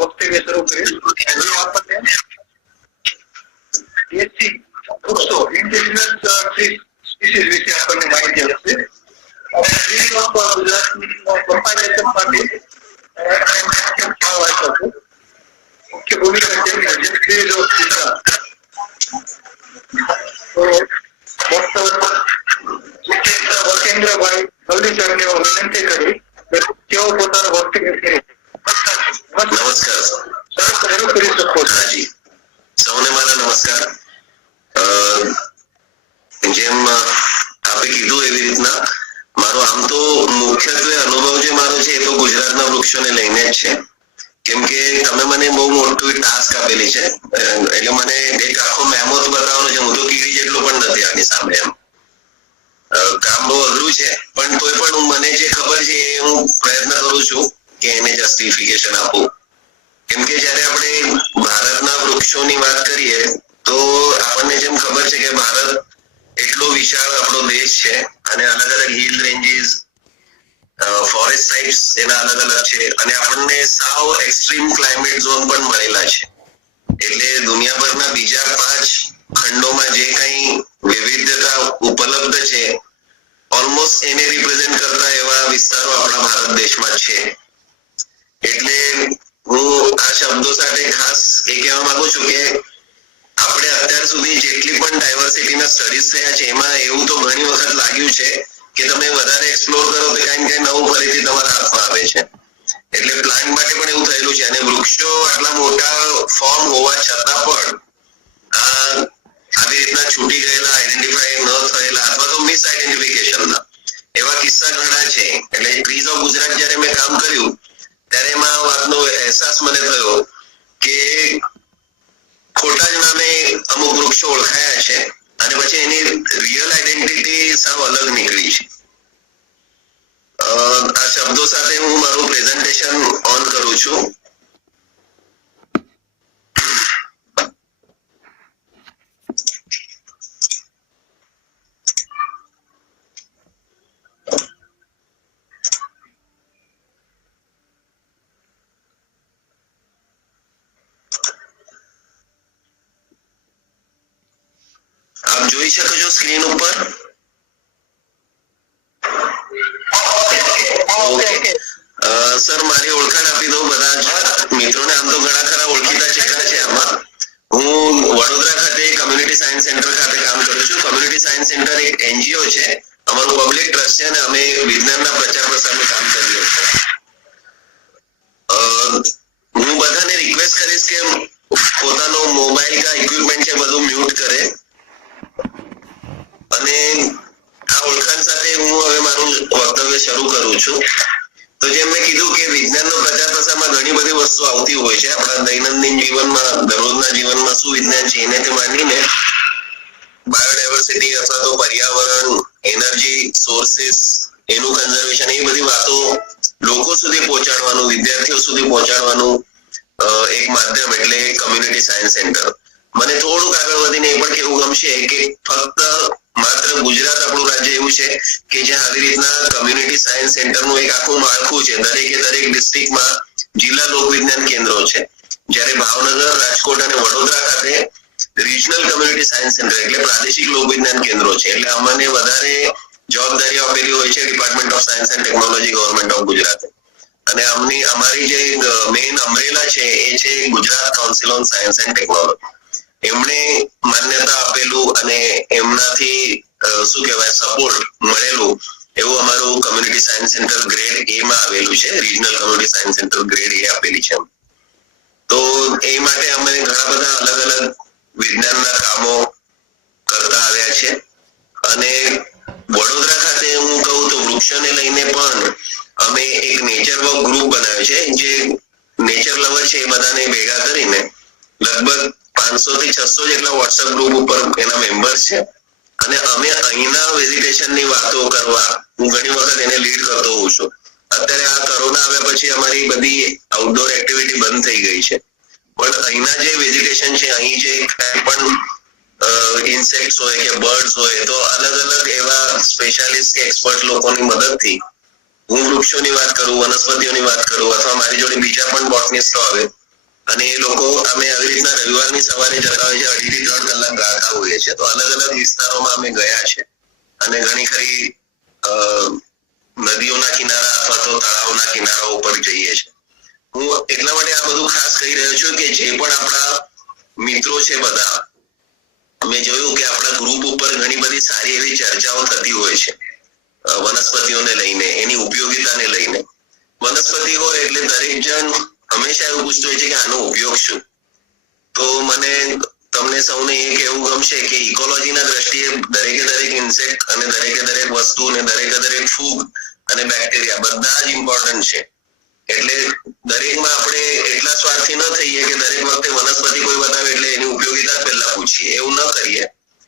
વક્તવ્ય શરૂ કરીશ. આપણને દેશી વૃક્ષો ઇન્ડિજિનસ ટ્રી સ્પીસીસ વિશે આપણને માહિતી આપશે. ટ્રી ઓફ ગુજરાતનો કમ્પાઇલેશન માટે મુખ્ય ભૂમિકા તેમની છે. Trees of Gujarat. તો ડોક્ટર વકેન્દ્રભાઈ હલ્દીસરને હું વિનંતી કરી તેઓ પોતાનો વક્તવ્ય કરે. નમસ્કાર. શરૂ કરી શકો છો. સૌને મારા નમસ્કાર. જેમ આપે કીધું એવી રીતના મારો આમ તો મુખ્યત્વે અનુભવ જે મારો છે એ તો ગુજરાતના વૃક્ષોને લઈને જ છે. કેમ કે તમે મને બહુ મોટું ટાસ્ક આપેલી છે, એટલે મને એક આખો મેમો તો બતાવવાનો છે. હું તો કીડી જેટલો પણ નથી આની સામે. એમ કામ બહુ અઘરું છે, પણ તોય પણ મને જે ખબર છે એ હું પ્રયત્ન કરું છું કે એને જસ્ટિફિકેશન આપું. કેમ કે જયારે આપણે ભારતના વૃક્ષોની વાત કરીએ તો આપણને જેમ ખબર છે કે ભારત એટલો વિશાળ આપણો દેશ છે અને અલગ અલગ હિલ રેન્જીસ, ફોરેસ્ટ ટાઇપ્સ એના અલગ અલગ છે અને આપણને સાવ એક્સ્ટ્રીમ ક્લાઇમેટ ઝોન પણ મળેલા છે. એટલે દુનિયાભરના બીજા 5 ખંડોમાં જે કંઈ વિવિધતા ઉપલબ્ધ છે ઓલમોસ્ટ એને રિપ્રેઝેન્ટ કરતા એવા વિસ્તારો આપણા ભારત દેશમાં છે. એટલે હું આ શબ્દો સાથે ખાસ એ કહેવા માંગુ છું કે આપણે અત્યાર સુધી જેટલી પણ ડાયવર્સિટીના સ્ટડીઝ થયા છે એમાં એવું તો ઘણી વખત લાગ્યું છે કે તમે વધારે એક્સપ્લોર કરો તો કંઈ ને કંઈ નવું ફરીથી તમારા હાથમાં આવે છે. એટલે પ્લાન્ટ માટે પણ એવું થયેલું છે અને વૃક્ષો આટલા મોટા ફોર્મ હોવા છતાં પણ આવી રીતના છૂટી ગયેલા, આઈડેન્ટિફાઈ ન થયેલા અથવા તો મિસ આઈડેન્ટિફિકેશનના એવા કિસ્સા ઘણા છે. એટલે ટ્રીઝ ઓફ ગુજરાત જ્યારે મેં કામ કર્યું ત્યારે એમાં વાતનો અહેસાસ મને થયો કે ખોટા જ નામે અમુક વૃક્ષો ઓળખાયા છે અને પછી એની રિયલ આઈડેન્ટિટી સાવ અલગ નીકળી છે. આ શબ્દો સાથે હું મારું પ્રેઝન્ટેશન ઓન કરું છું. આપ જોઈ શકો છો સ્ક્રીન ઉપર. સર મારી ઓળખાણ આપી દઉં બધા જ મિત્રોને. આમ તો ઘણા ખરા ઓળખીતા ચહેરા છે આમાં. હું વડોદરા ખાતે કમ્યુનિટી સાયન્સ સેન્ટર ખાતે કામ કરું છું. કમ્યુનિટી સાયન્સ સેન્ટર એક એનજીઓ છે, અમારું પબ્લિક ટ્રસ્ટ છે અને અમે વિજ્ઞાનના પ્રચાર પ્રસારનું કામ કરીએ છીએ. હું બધાને રિક્વેસ્ટ કરીશ કે પોતાનો મોબાઈલ કા ઇક્વિપમેન્ટ છે બધું મ્યુટ કરે અને આ ઓળખાણ સાથે હું હવે મારું વક્તવ્ય શરૂ કરું છું. તો જેમ મેં કીધું કે વિજ્ઞાનનો પ્રચાર પ્રસારમાં ઘણી બધી વસ્તુ આવતી હોય છે. આપણા દૈનંદિન જીવનમાં, દરરોજના જીવનમાં શું વિજ્ઞાન છે એને તે માનીને બાયોડાયવર્સિટી અથવા તો પર્યાવરણ, એનર્જી સોર્સિસ, એનું કન્ઝર્વેશન, એ બધી વાતો લોકો સુધી પહોંચાડવાનું, વિદ્યાર્થીઓ સુધી પહોંચાડવાનું એક માધ્યમ એટલે કમ્યુનિટી સાયન્સ સેન્ટર. મને થોડુંક આગળ વધીને એ પણ કેવું ગમશે કે ફક્ત માત્ર ગુજરાત આપણું રાજ્ય એવું છે કે જ્યાં આવી રીતના કમ્યુનિટી સાયન્સ સેન્ટરનું એક આખું માળખું છે. દરેકે દરેક ડિસ્ટ્રિક્ટમાં જિલ્લા લોકવિજ્ઞાન કેન્દ્રો છે. જ્યારે ભાવનગર, રાજકોટ અને વડોદરા ખાતે રિજનલ કમ્યુનિટી સાયન્સ સેન્ટર એટલે પ્રાદેશિક લોકવિજ્ઞાન કેન્દ્રો છે. એટલે અમને વધારે જવાબદારીઓ આપેલી હોય છે department of science and technology, government of Gujarat. અને અમારી જે મેઇન અમરેલા છે એ છે Gujarat council on science and technology. એમણે માન્યતા આપેલું અને એમનાથી શું કહેવાય સપોર્ટ મળેલું એવું અમારું કમ્યુનિટી સાયન્સ સેન્ટર ગ્રેડ એ માં આવેલું છે. Regional community science centre grade એ આપેલી છે. તો એ માટે અમે ઘણા બધા અલગ અલગ વિજ્ઞાનના કામો કરતા આવ્યા છે. અને વડોદરા ખાતે હું કહું તો વૃક્ષોને લઈને પણ અમે એક નેચર વર્ક ગ્રુપ બનાવ્યો છે. જે નેચર લવર છે એ બધાને ભેગા કરીને લગભગ 500 થી 600 જેટલા વોટ્સએપ ગ્રુપ ઉપર એના મેમ્બર્સ છે. અને અમે અહીંના વેજીટેશનની વાતો કરવા હું ઘણી વખત એને લીડ કરતો હોઉં છું. અત્યારે આ કોરોના આવ્યા પછી અમારી બધી આઉટડોર એક્ટિવિટી બંધ થઈ ગઈ છે, પણ અહીંના જે વેજીટેશન છે, અહીં જે કંઈ પણ ઇન્સેક્ટ્સ હોય કે બર્ડ્સ હોય તો અલગ અલગ એવા સ્પેશિયાલિસ્ટ કે એક્સપર્ટ લોકોની મદદથી હું વૃક્ષોની વાત કરું, વનસ્પતિઓની વાત કરું અથવા મારી જોડે બીજા પણ બોટનિસ્ટો આવે અને એ લોકો અમે આવી રીતના રવિવારની સવારે જતા હોય છે, 2.5 થી 3 કલાક ગાતા હોઈએ છીએ. તો અલગ અલગ વિસ્તારોમાં અમે ગયા છે અને ઘણી ખરી નદીઓના કિનારા અથવા તો તળાવના કિનારા ઉપર જઈએ છીએ. હું એટલા માટે આ બધું ખાસ કહી રહ્યો છું કે જે પણ આપણા મિત્રો છે બધા, મેં જોયું કે આપણા ગ્રુપ ઉપર ઘણી બધી સારી એવી ચર્ચાઓ થતી હોય છે વનસ્પતિઓને લઈને, એની ઉપયોગિતાને લઈને. વનસ્પતિ હોય એટલે દરેક જણ હંમેશા એવું પૂછતું હોય છે કે આનો ઉપયોગ શું. તો મને તમને સૌને એ કહેવું ગમશે કે ઇકોલોજીના દ્રષ્ટિએ દરેકે દરેક ઇન્સેક્ટ અને દરેકે દરેક વસ્તુ અને દરેકે દરેક ફૂગ અને બેક્ટેરિયા બધા જ ઇમ્પોર્ટન્ટ છે. એટલે દરેકમાં આપણે એટલા સ્વાર્થી ન થઈએ કે દરેક વખતે વનસ્પતિ કોઈ બતાવે એટલે એની ઉપયોગિતા પહેલા પૂછીએ. એવું ન કરીએ.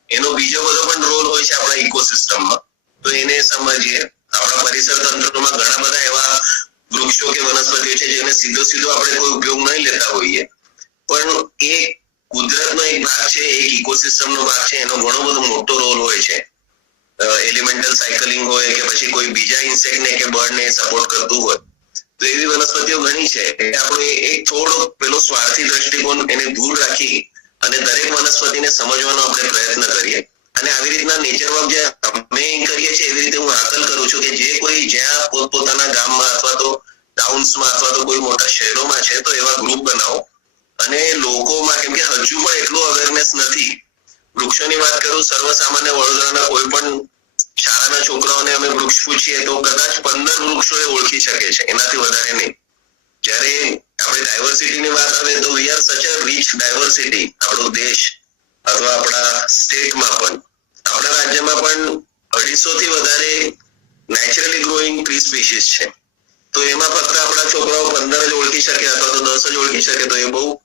એનો બીજો બધો પણ રોલ હોય છે આપણા ઇકોસિસ્ટમમાં, તો એને સમજીએ. આપણા પરિસર તંત્રમાં ઘણા બધા એવા વૃક્ષો કે વનસ્પતિઓ છે જેને સીધો આપણે કોઈ ઉપયોગ નહીં લેતા હોઈએ, પણ એ કુદરતનો એક ભાગ છે, એક ઇકોસિસ્ટમનો ભાગ છે. એનો ઘણો બધો મોટો રોલ હોય છે. એલિમેન્ટલ સાયકલિંગ હોય કે પછી કોઈ બીજા ઇન્સેક્ટને કે બર્ડને સપોર્ટ કરતું હોય, તો એવી વનસ્પતિઓ ઘણી છે. આપણે એક થોડો પેલો સ્વાર્થી દ્રષ્ટિકોણ એને દૂર રાખી અને દરેક વનસ્પતિને સમજવાનો આપણે પ્રયત્ન કરીએ. અને આવી રીતના નેચરમાં જે અમે કરીએ છીએ એવી રીતે હું હાકલ કરું છું કે જે કોઈ જ્યાં પોતપોતાના ગામમાં અથવા તો ટાઉન્સમાં અથવા તો કોઈ મોટા શહેરોમાં છે તો એવા ગ્રુપ બનાવો અને લોકોમાં, કેમ કે હજુ પણ એટલું અવેરનેસ નથી. વૃક્ષોની વાત કરું, સર્વસામાન્ય વડોદરાના કોઈ પણ શાળાના છોકરાઓને અમે વૃક્ષ પૂછીએ તો કદાચ 15 વૃક્ષો એ ઓળખી શકે છે, એનાથી વધારે નહીં. જ્યારે આપણે ડાયવર્સિટીની વાત આવે તો વી આર સચ અ રીચ ડાયવર્સિટી. આપણો દેશ અથવા આપણા સ્ટેટમાં પણ, આપણા રાજ્યમાં પણ 250 થી વધારે નેચરલી ગ્રોઈંગ ટ્રી સ્પીસીસ છે. તો એમાં ફક્ત આપણા છોકરાઓ 15 જ ઓળખી શકે અથવા તો 10 જ ઓળખી શકે તો એ બહુ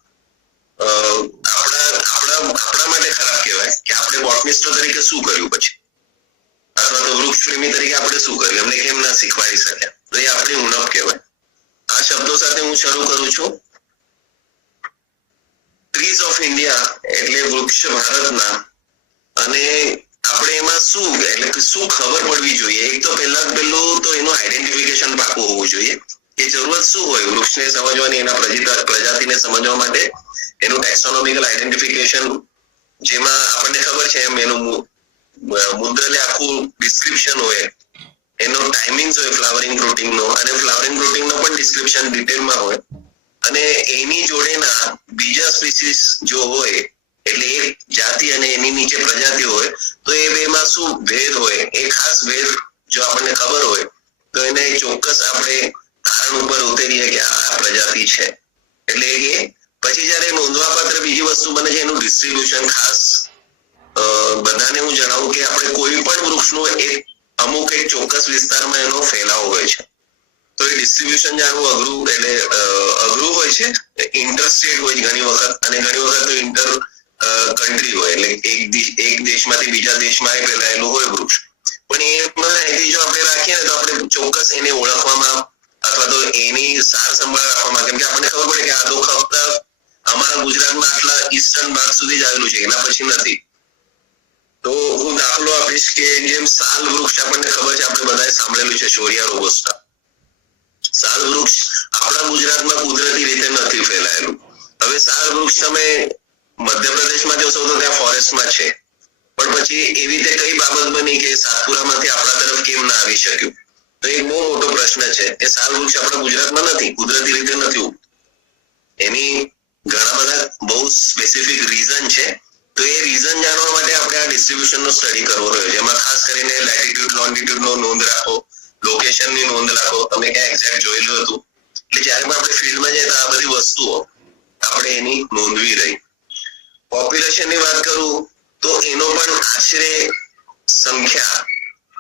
આપણા માટે ખરાબ કહેવાય કે આપણે બોટનિસ્ટો તરીકે શું કર્યું પછી, અથવા તો વૃક્ષ પ્રેમી તરીકે આપણે શું કર્યું, એમને કેમ ના શીખવાડી શક્યા. તો એ આપણી ઉણપ કહેવાય. આ શબ્દો સાથે હું શરૂ કરું છું. ટ્રીઝ ઓફ ઇન્ડિયા એટલે વૃક્ષ ભારતના. અને આપણે એમાં શું એટલે શું ખબર પડવી જોઈએ. એક તો પહેલું તો એનું આઈડેન્ટિફિકેશન પાકું હોવું જોઈએ કે જરૂરત શું હોય વૃક્ષને સમજવાની, એના પ્રજાતિને સમજવા માટે. એનું ટેક્સોનોમિકલ આઈડેન્ટિફિકેશન, જેમાં આપણને ખબર છે એમ એનું મુદ્દલે આખું ડિસ્ક્રિપ્શન હોય, એનો ટાઈમિંગ્સ હોય ફ્લાવરિંગ ફ્રૂટિંગનો, અને ફ્લાવરિંગ ફ્રૂટિંગનો પણ ડિસ્ક્રિપ્શન ડિટેલમાં હોય. અને એની જોડેના બીજા સ્પીસીસ જો હોય એટલે એક જાતિ અને એની નીચે પ્રજાતિ હોય તો એ બેમાં શું ભેદ હોય, એ ખાસ ભેદ જો આપણને ખબર હોય તો એને ચોક્કસ આપણે તારણ ઉપર ઉતરીએ કે આ પ્રજાતિ છે. એટલે એ પછી જયારે નોંધવાપાત્ર બીજી વસ્તુ બને છે એનું ડિસ્ટ્રીબ્યુશન. ખાસ બધાને હું જણાવું કે આપણે કોઈ પણ વૃક્ષનું અમુક એક ચોક્કસ વિસ્તારમાં એનો ફેલાવો હોય છે, તો એ ડિસ્ટ્રીબ્યુશન જાણવું અઘરું હોય છે. ઇન્ટરસ્ટેટ હોય ઘણી વખત, અને ઘણી વખત તો ઇન્ટર કન્ટ્રી હોય, એટલે એક દેશમાંથી બીજા દેશમાં એ ફેલાયેલું હોય વૃક્ષ. પણ એમાં એથી જો આપણે રાખીએ ને તો આપણે ચોક્કસ એને ઓળખવામાં અથવા તો એની સાર સંભાળ રાખવામાં, કેમ કે આપણને ખબર પડે કે આ તો ફક્ત અમારા ગુજરાતમાં આટલા ઈસ્ટર્ન ભાગ સુધી જ આવેલું છે, એના પછી નથી. તો હું દાખલો આપીશ કે જેમ સાલ વૃક્ષ આપણને ખબર છે, આપણે બધાએ સાંભળેલું છે, શોરિયા રોબસ્ટા. સાલ વૃક્ષ આપણા ગુજરાતમાં કુદરતી રીતે નથી ફેલાયેલું. હવે સાલ વૃક્ષ તમે મધ્યપ્રદેશમાં જશો તો ત્યાં ફોરેસ્ટમાં છે, પણ પછી એવી રીતે કઈ બાબત બની કે સાતપુરામાંથી આપણા તરફ કેમ ના આવી શક્યું. તો એક બહુ મોટો પ્રશ્ન છે કે સાલ વૃક્ષ આપણા ગુજરાતમાં નથી, કુદરતી રીતે નથી. એની ઘણા બધા બહુ સ્પેસિફિક રીઝન છે. તો એ રીઝન જાણવા માટે આપણે આ ડિસ્ટ્રીબ્યુશનનો સ્ટડી કરવો રહ્યો, જેમાં ખાસ કરીને લેટિટ્યુડ લોન્ટિટ્યુડનો નોંધ રાખો, લોકેશનની નોંધ રાખો, તમે ક્યાં એક્ઝેક્ટ જોયેલું હતું. એટલે જ્યારે પણ આપણે ફિલ્ડમાં જઈએ તો આ બધી વસ્તુઓ આપણે એની નોંધવી રહી. પોપ્યુલેશનની વાત કરું તો એનો પણ આશરે સંખ્યા,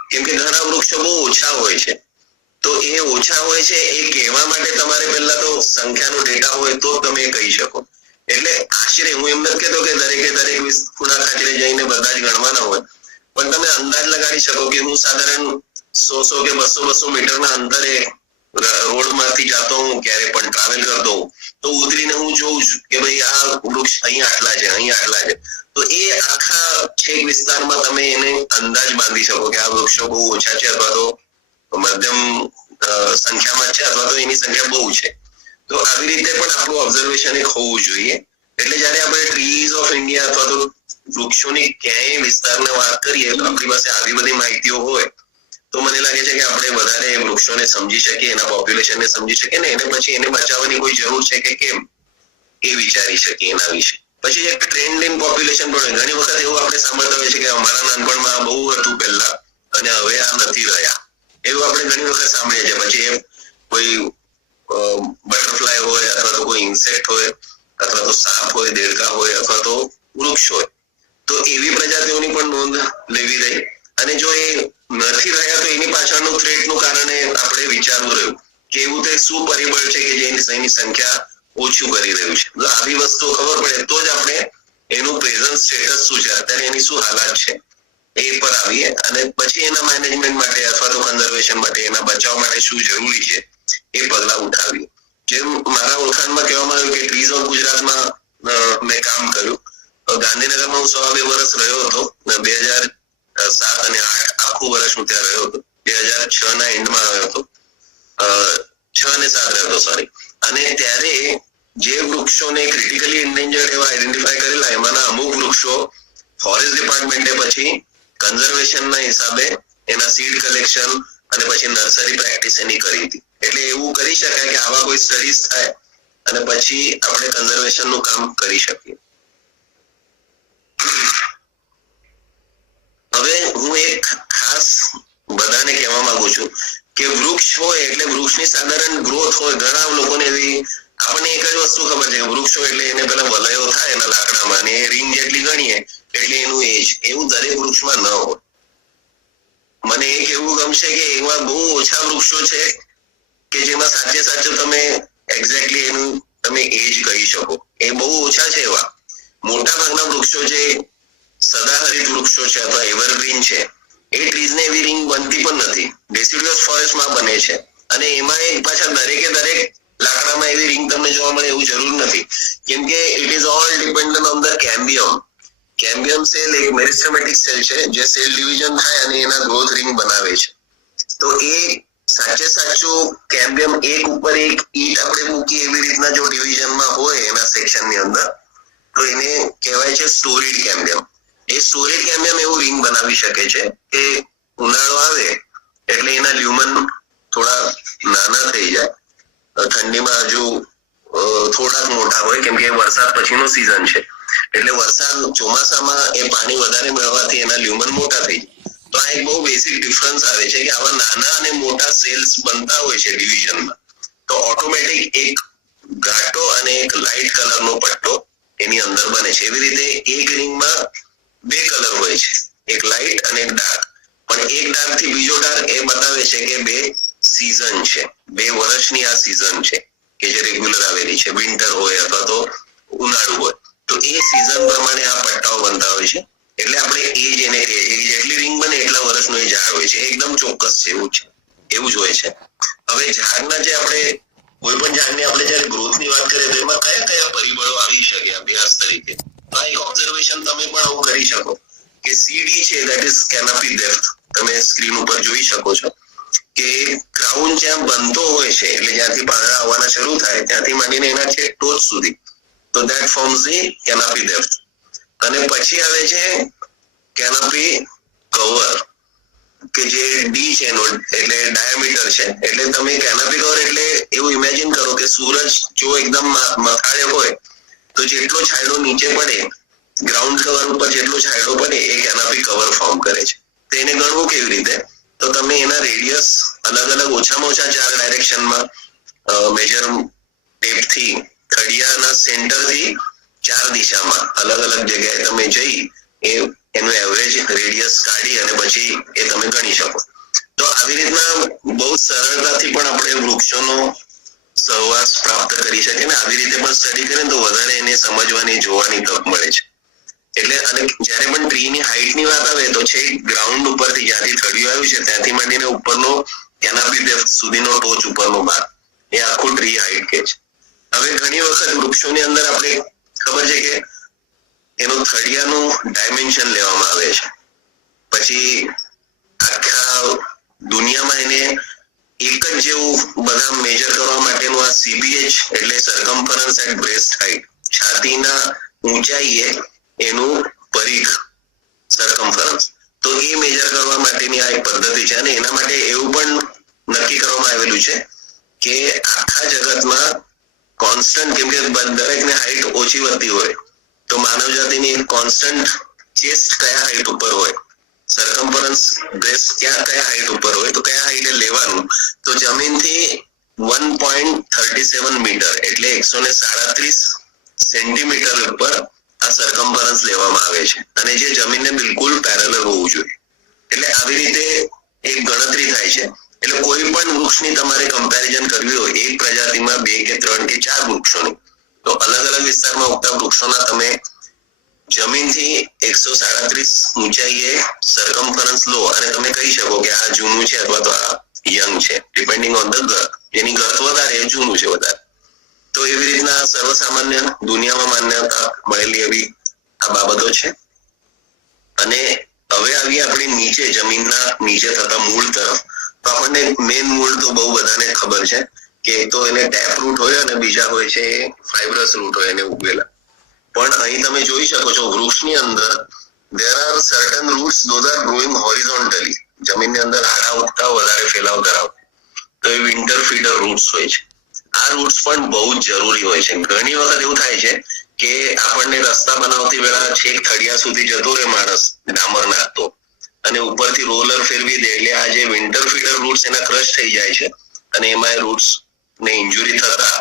કેમ કે ઘણા વૃક્ષો બહુ ઓછા હોય છે, તો એ ઓછા હોય છે એ કહેવા માટે તમારે પહેલા તો સંખ્યાનો ડેટા હોય તો તમે કહી શકો. એટલે આશરે હું એમ નથી કહેતો કે દરેક ખૂણા ખાચરે જઈને બધા જ ગણવાના હોય, પણ તમે અંદાજ લગાડી શકો કે હું સાધારણ 100 કે 200 મીટરના અંતરે રોડમાંથી જતો હું, ક્યારે પણ ટ્રાવેલ કરતો હું, તો ઉતરીને હું જોઉં છું કે ભાઈ આ વૃક્ષ અહીંયા આટલા છે, અહીંયા આટલા છે. તો એ આખા છેક વિસ્તારમાં તમે એને અંદાજ બાંધી શકો કે આ વૃક્ષો બહુ ઓછા છે અથવા તો મધ્યમ સંખ્યામાં છે અથવા તો એની સંખ્યા બહુ છે. તો આવી રીતે પણ આપણું ઓબ્ઝર્વેશન એક હોવું જોઈએ. એટલે જ્યારે આપણે ટ્રીઝ ઓફ ઇન્ડિયા અથવા તો વૃક્ષોની ક્યાંય વિસ્તારને વાત કરીએ તો આપણી પાસે આવી બધી માહિતીઓ હોય તો મને લાગે છે કે આપણે વધારે વૃક્ષોને સમજી શકીએ, એના પોપ્યુલેશનને સમજી શકીએ ને એને પછી એને બચાવવાની કોઈ જરૂર છે કે કેમ એ વિચારી શકીએ એના વિશે. પછી એક ટ્રેન્ડ ઇન પોપ્યુલેશન પણ ઘણી વખત એવું આપણે સાંભળતા હોઈએ છીએ કે અમારા નાનપણમાં બહુ હતું પહેલા અને હવે આ નથી રહ્યા, એવું આપણે ઘણી વખત સાંભળીએ છીએ. પછી એ કોઈ બટરફ્લાય હોય અથવા તો કોઈ ઇન્સેક્ટ હોય અથવા તો સાપ હોય, દેડકા હોય અથવા તો વૃક્ષ હોય, તો એવી પ્રજાતિઓની પણ નોંધ લેવી રહી. અને જો એ નથી રહ્યા તો એની પાછળનું થ્રેટનું કારણ આપણે વિચારવું રહ્યું કે એવું તે શું પરિબળ છે કે જે એની સંખ્યા ઓછું કરી રહ્યું છે. જો આવી વસ્તુઓ ખબર પડે તો જ આપણે એનું પ્રેઝન્ટ સ્ટેટસ શું છે, અત્યારે એની શું હાલત છે એ પર આવીએ અને પછી એના મેનેજમેન્ટ માટે અથવા તો કન્ઝર્વેશન માટે, એના બચાવ માટે શું જરૂરી છે એ પગલા ઉઠાવીએ. જેમ મારા ઓળખાણમાં કહેવામાં આવ્યું કે ટ્રીઝ ઓફ ગુજરાતમાં મેં કામ કર્યું. ગાંધીનગરમાં હું 2 વર્ષ રહ્યો હતો. 2007 અને 8 આખું વર્ષ હું ત્યાં રહ્યો હતો. 2006 ના એન્ડમાં આવ્યો હતો. 6 અને 7 રહ્યો હતો, સોરી. અને ત્યારે જે વૃક્ષોને ક્રિટિકલી એન્ડેન્જર્ડ એવા આઈડેન્ટિફાઈ કરેલા એમાંના અમુક વૃક્ષો ફોરેસ્ટ ડિપાર્ટમેન્ટે પછી કન્ઝર્વેશનના હિસાબે એના સીડ કલેક્શન અને પછી નર્સરી પ્રેક્ટિસ એની કરી હતી. એટલે એવું કરી શકાય કે આવા કોઈ સ્ટડીઝ થાય અને પછી આપણે કન્ઝર્વેશનનું કામ કરી શકીએ. હવે હું એક ખાસ બધાને કહેવા માંગુ છું કે વૃક્ષ હોય એટલે વૃક્ષની સાધારણ ગ્રોથ હોય. ઘણા લોકોને એવી આપણને એક જ વસ્તુ ખબર છે કે વૃક્ષ હોય એટલે એને પેલા વલયો થાય એના લાકડામાં અને એ રીંગ જેટલી ગણીએ એટલે એનું એજ. એવું દરેક વૃક્ષમાં ન હોય. મને એક એવું ગમશે કે એવા બહુ ઓછા વૃક્ષો છે કે જેમાં સાચે તમે એક્ઝેક્ટલી એનું તમે એજ કહી શકો. એ બહુ ઓછા છે. એવા મોટા ભાગના વૃક્ષો જે સદાહરિત વૃક્ષો છે અથવા એવરગ્રીન છે એ ટ્રીઝને એવી રીંગ બનતી પણ નથી. ડેસિડ્યુઅસ ફોરેસ્ટમાં બને છે અને એમાં એ પાછા દરેક લાકડામાં એવી રીંગ તમને જોવા મળે એવું જરૂર નથી, કેમ કે it is all dependent on the cambium. Cambium cell એક મેરિસ્ટેમેટિક સેલ છે જે સેલ ડિવિઝન થાય અને એના ગ્રોથ રિંગ બનાવે છે. તો એ સાચું કેમ્બિયમ એક ઉપર એક ઈટ આપણે મૂકી એવી રીતના જો ડિવિઝનમાં હોય એના સેક્શનની અંદર તો એને કહેવાય છે સ્ટોરીડ કેમ્બિયમ. એ સ્ટોરીડ કેમ્બિયમ એવું રિંગ બનાવી શકે છે કે ઉનાળો આવે એટલે એના લ્યુમન થોડા નાના થઈ જાય, ઠંડીમાં હજુ થોડાક મોટા હોય કેમ કે વરસાદ પછીનો સીઝન છે. એટલે ચોમાસામાં એ પાણી વધારે મળવાથી એના લ્યુમન મોટા થઈ જાય. તો આ એક બહુ બેસિક ડિફરન્સ આવે છે કે આવા નાના અને મોટા સેલ્સ બનતા હોય છે ડિવિઝનમાં તો ઓટોમેટિક એક ઘાટો અને એક લાઇટ કલરનો પટ્ટો એની અંદર બને છે. એવી રીતે એક રિંગમાં 2 કલર હોય છે, એક લાઇટ અને એક ડાર્ક. પણ એક ડાર્ક થી બીજો ડાર્ક એ બતાવે છે કે 2 સીઝન છે, 2 વર્ષની આ સીઝન છે કે જે રેગ્યુલર આવેલી છે, વિન્ટર હોય અથવા તો ઉનાળુ હોય. તો એ સીઝન પ્રમાણે આ પટ્ટાઓ બનતા હોય છે. એટલે આપણે એજ એને જેટલી રિંગ બને એટલા વર્ષનું એ ઝાડ હોય છે. એકદમ ચોક્કસ છે, એવું જ હોય છે. હવે ઝાડના જે આપણે કોઈ પણ ઝાડની આપણે જ્યારે ગ્રોથની વાત કરીએ તો એમાં કયા પરિબળો આવી શકે અભ્યાસ તરીકે? આ એક ઓબ્ઝર્વેશન તમે પણ આવું કરી શકો કે સીડી છે ધેટ ઇઝ કેનોપી ડેપ્થ. તમે સ્ક્રીન ઉપર જોઈ શકો છો કે ક્રાઉન જ્યાં બનતો હોય છે એટલે જ્યાંથી પાંદડા આવવાના શરૂ થાય ત્યાંથી માંડીને એના છેક ટોચ સુધી, તો that forms the canopy depth. અને પછી આવે છે કેનોપી કવર કે જે ડી છે એનો એટલે ડાયામીટર છે. એટલે તમે કેનોપી કવર એટલે એવું ઇમેજિન કરો કે સૂરજ જો એકદમ મથાળે હોય તો જેટલો છાંયડો નીચે પડે ગ્રાઉન્ડ કવર ઉપર જેટલો છાંયડો પડે એ કેનોપી કવર ફોર્મ કરે છે. તો એને ગણવું કેવી રીતે? તો તમે એના રેડિયસ અલગ ઓછામાં ઓછા 4 ડાયરેક્શનમાં મેજર ટેપથી ખડિયાના સેન્ટરથી 4 દિશામાં અલગ જગ્યાએ તમે જઈ એનું એવરેજ રેડિયસ કાઢી અને પછી એ તમે ગણી શકો. તો આવી રીતના બહુ સરળતાથી પણ આપણે વૃક્ષોનો સહવાસ પ્રાપ્ત કરી શકીએ ને આવી રીતે પણ સ્ટડી કરીએ તો વધારે એને સમજવાની જોવાની તક મળે છે. એટલે અને જ્યારે પણ ટ્રીની હાઈટની વાત આવે તો છે ગ્રાઉન્ડ ઉપરથી જ્યાંથી થડિયું આવ્યું છે ત્યાંથી માંડીને ઉપરનો કેનોપી ડેપ્થ સુધીનો ટોચ ઉપરનો ભાગ એ આખું ટ્રી હાઈટ કે છે. હવે ઘણી વખત વૃક્ષોની અંદર આપણે ખબર છે કે એનું થડિયાનું ડાયમેન્શન લેવામાં આવે છે, પછી આખા દુનિયામાં એને એક જ જેવું બધા મેજર કરવા માટેનું આ CBH એટલે સરકમફરન્સ એટ બ્રેસ્ટ હાઇટ, છાતીના ઊંચાઈએ એનું પરિઘ સરકમફરન્સ. તો એ મેજર કરવા માટેની આ એક પદ્ધતિ છે. અને એના માટે એવું પણ નક્કી કરવામાં આવેલું છે કે આખા જગતમાં કોન્સ્ટન્ટ, કેમ કે દરેકને હાઈટ ઓછી વધતી હોય, તો માનવ જાતિની એક કોન્સ્ટન્ટ ચેસ્ટ કયા હાઈટ ઉપર હોય, સરકમફરન્સ બ્રેસ્ટ કયા હાઈટ ઉપર હોય, તો કયા હાઈટે લેવાનું, તો જમીનથી 1.37 મીટર એટલે 137 સેન્ટીમીટર ઉપર આ સરકમફરન્સ લેવામાં આવે છે. અને જે જમીનને બિલકુલ પેરેલલ હોવું જોઈએ. એટલે આવી રીતે એક ગણતરી થાય છે. એટલે કોઈ પણ વૃક્ષની તમારે કમ્પેરિઝન કરવી હોય, એક પ્રજાતિમાં 2 કે 3 કે 4 વૃક્ષોની, તો અલગ અલગ વિસ્તારમાં ઉગતા વૃક્ષોના તમે જમીનથી 137 ઊંચાઈએ સરકમફરન્સ લો અને તમે કહી શકો કે આ જૂનું છે અથવા તો આ યંગ છે, ડિપેન્ડિંગ ઓન ધ ગર્થ. એની ગર્થ વધારે એ જૂનું છે વધારે. તો એવી રીતના સર્વસામાન્ય દુનિયામાં માન્યતા મળેલી એવી આ બાબતો છે. અને હવે આવી આપણી નીચે જમીનના નીચે થતા મૂળ તરફ, તો આપણને મેઇન મૂળ તો બહુ બધાને ખબર છે કે એક તો એને ટેપ રૂટ હોય અને બીજા હોય છે ફાઇબ્રસ રૂટ હોય એને ઉગેલા. પણ અહીં તમે જોઈ શકો છો વૃક્ષની અંદર there are certain roots those are growing horizontally, જમીનની અંદર આડા ઉગતા વધારે ફેલાવ ધરાવતા, તો એ વિન્ટર ફીડર રૂટ્સ હોય છે. આ રૂટ્સ પણ બહુ જ જરૂરી હોય છે. ઘણી વખત એવું થાય છે કે આપણને રસ્તા બનાવતી વેળા છેક થડિયા સુધી જતો રહે માણસ ડામર નાખતો અને ઉપરથી રોલર ફેરવી દે, એટલે આ જે વિન્ટર ફીડર રૂટ્સ એના ક્રશ થઈ જાય છે અને એમાં રૂટ્સ ને ઇન્જુરી થતા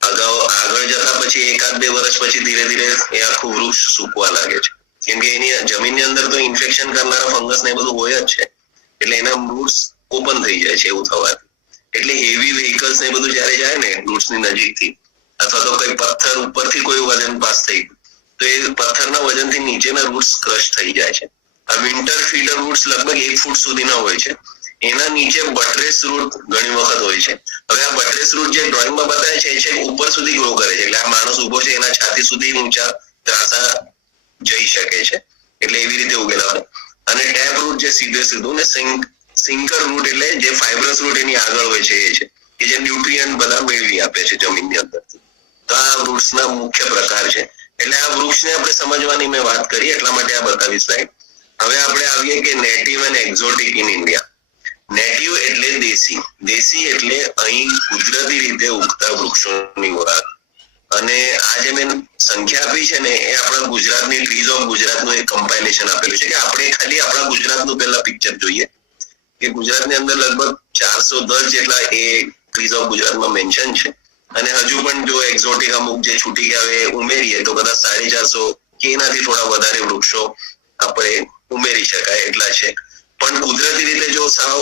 આગળ જતા પછી 1-2 વર્ષ પછી ધીરે ધીરે એ આખું વૃક્ષ સૂકવા લાગે છે. કેમ કે એની જમીનની અંદર તો ઇન્ફેક્શન કરનારા ફંગસ ને બધું હોય જ છે, એટલે એના રૂટ્સ ઓપન થઈ જાય છે એવું થવાથી. એટલે હેવી વ્હીકલ્સ ને બધું જયારે જાય ને રૂટ્સની નજીકથી, અથવા તો કોઈ પથ્થર ઉપરથી કોઈ વજન પાસ થઈ તો એ પથ્થરના વજનથી નીચેના રૂટ્સ ક્રશ થઈ જાય છે. આ વિન્ટર ફીડર રૂટ્સ લગભગ 1 ફૂટ સુધીના હોય છે. એના નીચે બટ્રેસ રૂટ ઘણી વખત હોય છે. હવે આ બટ્રેસ રૂટ જે ડ્રોઈંગમાં બતાવે છે એ છે ઉપર સુધી ગ્રો કરે છે, એટલે આ માણસ ઉભો છે એના છાતી સુધી ઊંચા ત્રાસા જઈ શકે છે, એટલે એવી રીતે ઉગેલા હોય. અને ટેપ રૂટ જે સીધું ને સિંકર રૂટ એટલે જે ફાઇબ્રસ રૂટ એની આગળ હોય છે એ છે કે જે ન્યુટ્રિયન્ટ બધા મેળવી આપે છે જમીનની અંદરથી. તો આ વૃક્ષના મુખ્ય પ્રકાર છે. એટલે આ વૃક્ષને આપણે સમજવાની મેં વાત કરી એટલા માટે આ બતાવી સ્લાઇડ. હવે આપણે આવીએ કે native and exotic in India. Native એટલે દેશી, દેશી એટલે અહીં કુદરતી રીતે ઉગતા વૃક્ષોની વાત. અને આ જે મેં સંખ્યા આપી છે ને એ આપણા ગુજરાતની ટ્રીઝ ઓફ ગુજરાતનું એક કમ્પાઇલેશન આપેલું છે કે આપણે ખાલી આપણા ગુજરાતનું પહેલા પિક્ચર જોઈએ કે ગુજરાતની અંદર લગભગ 410 જેટલા એ ટ્રીઝ ઓફ ગુજરાતમાં મેન્શન છે. અને હજુ પણ જો એક્ઝોટિક અમુક જે છૂટી ગયા એ ઉમેરીએ તો કદાચ 450 કે એનાથી થોડા વધારે વૃક્ષો આપણે ઉમેરી શકાય એટલા છે. પણ કુદરતી રીતે જો સાવ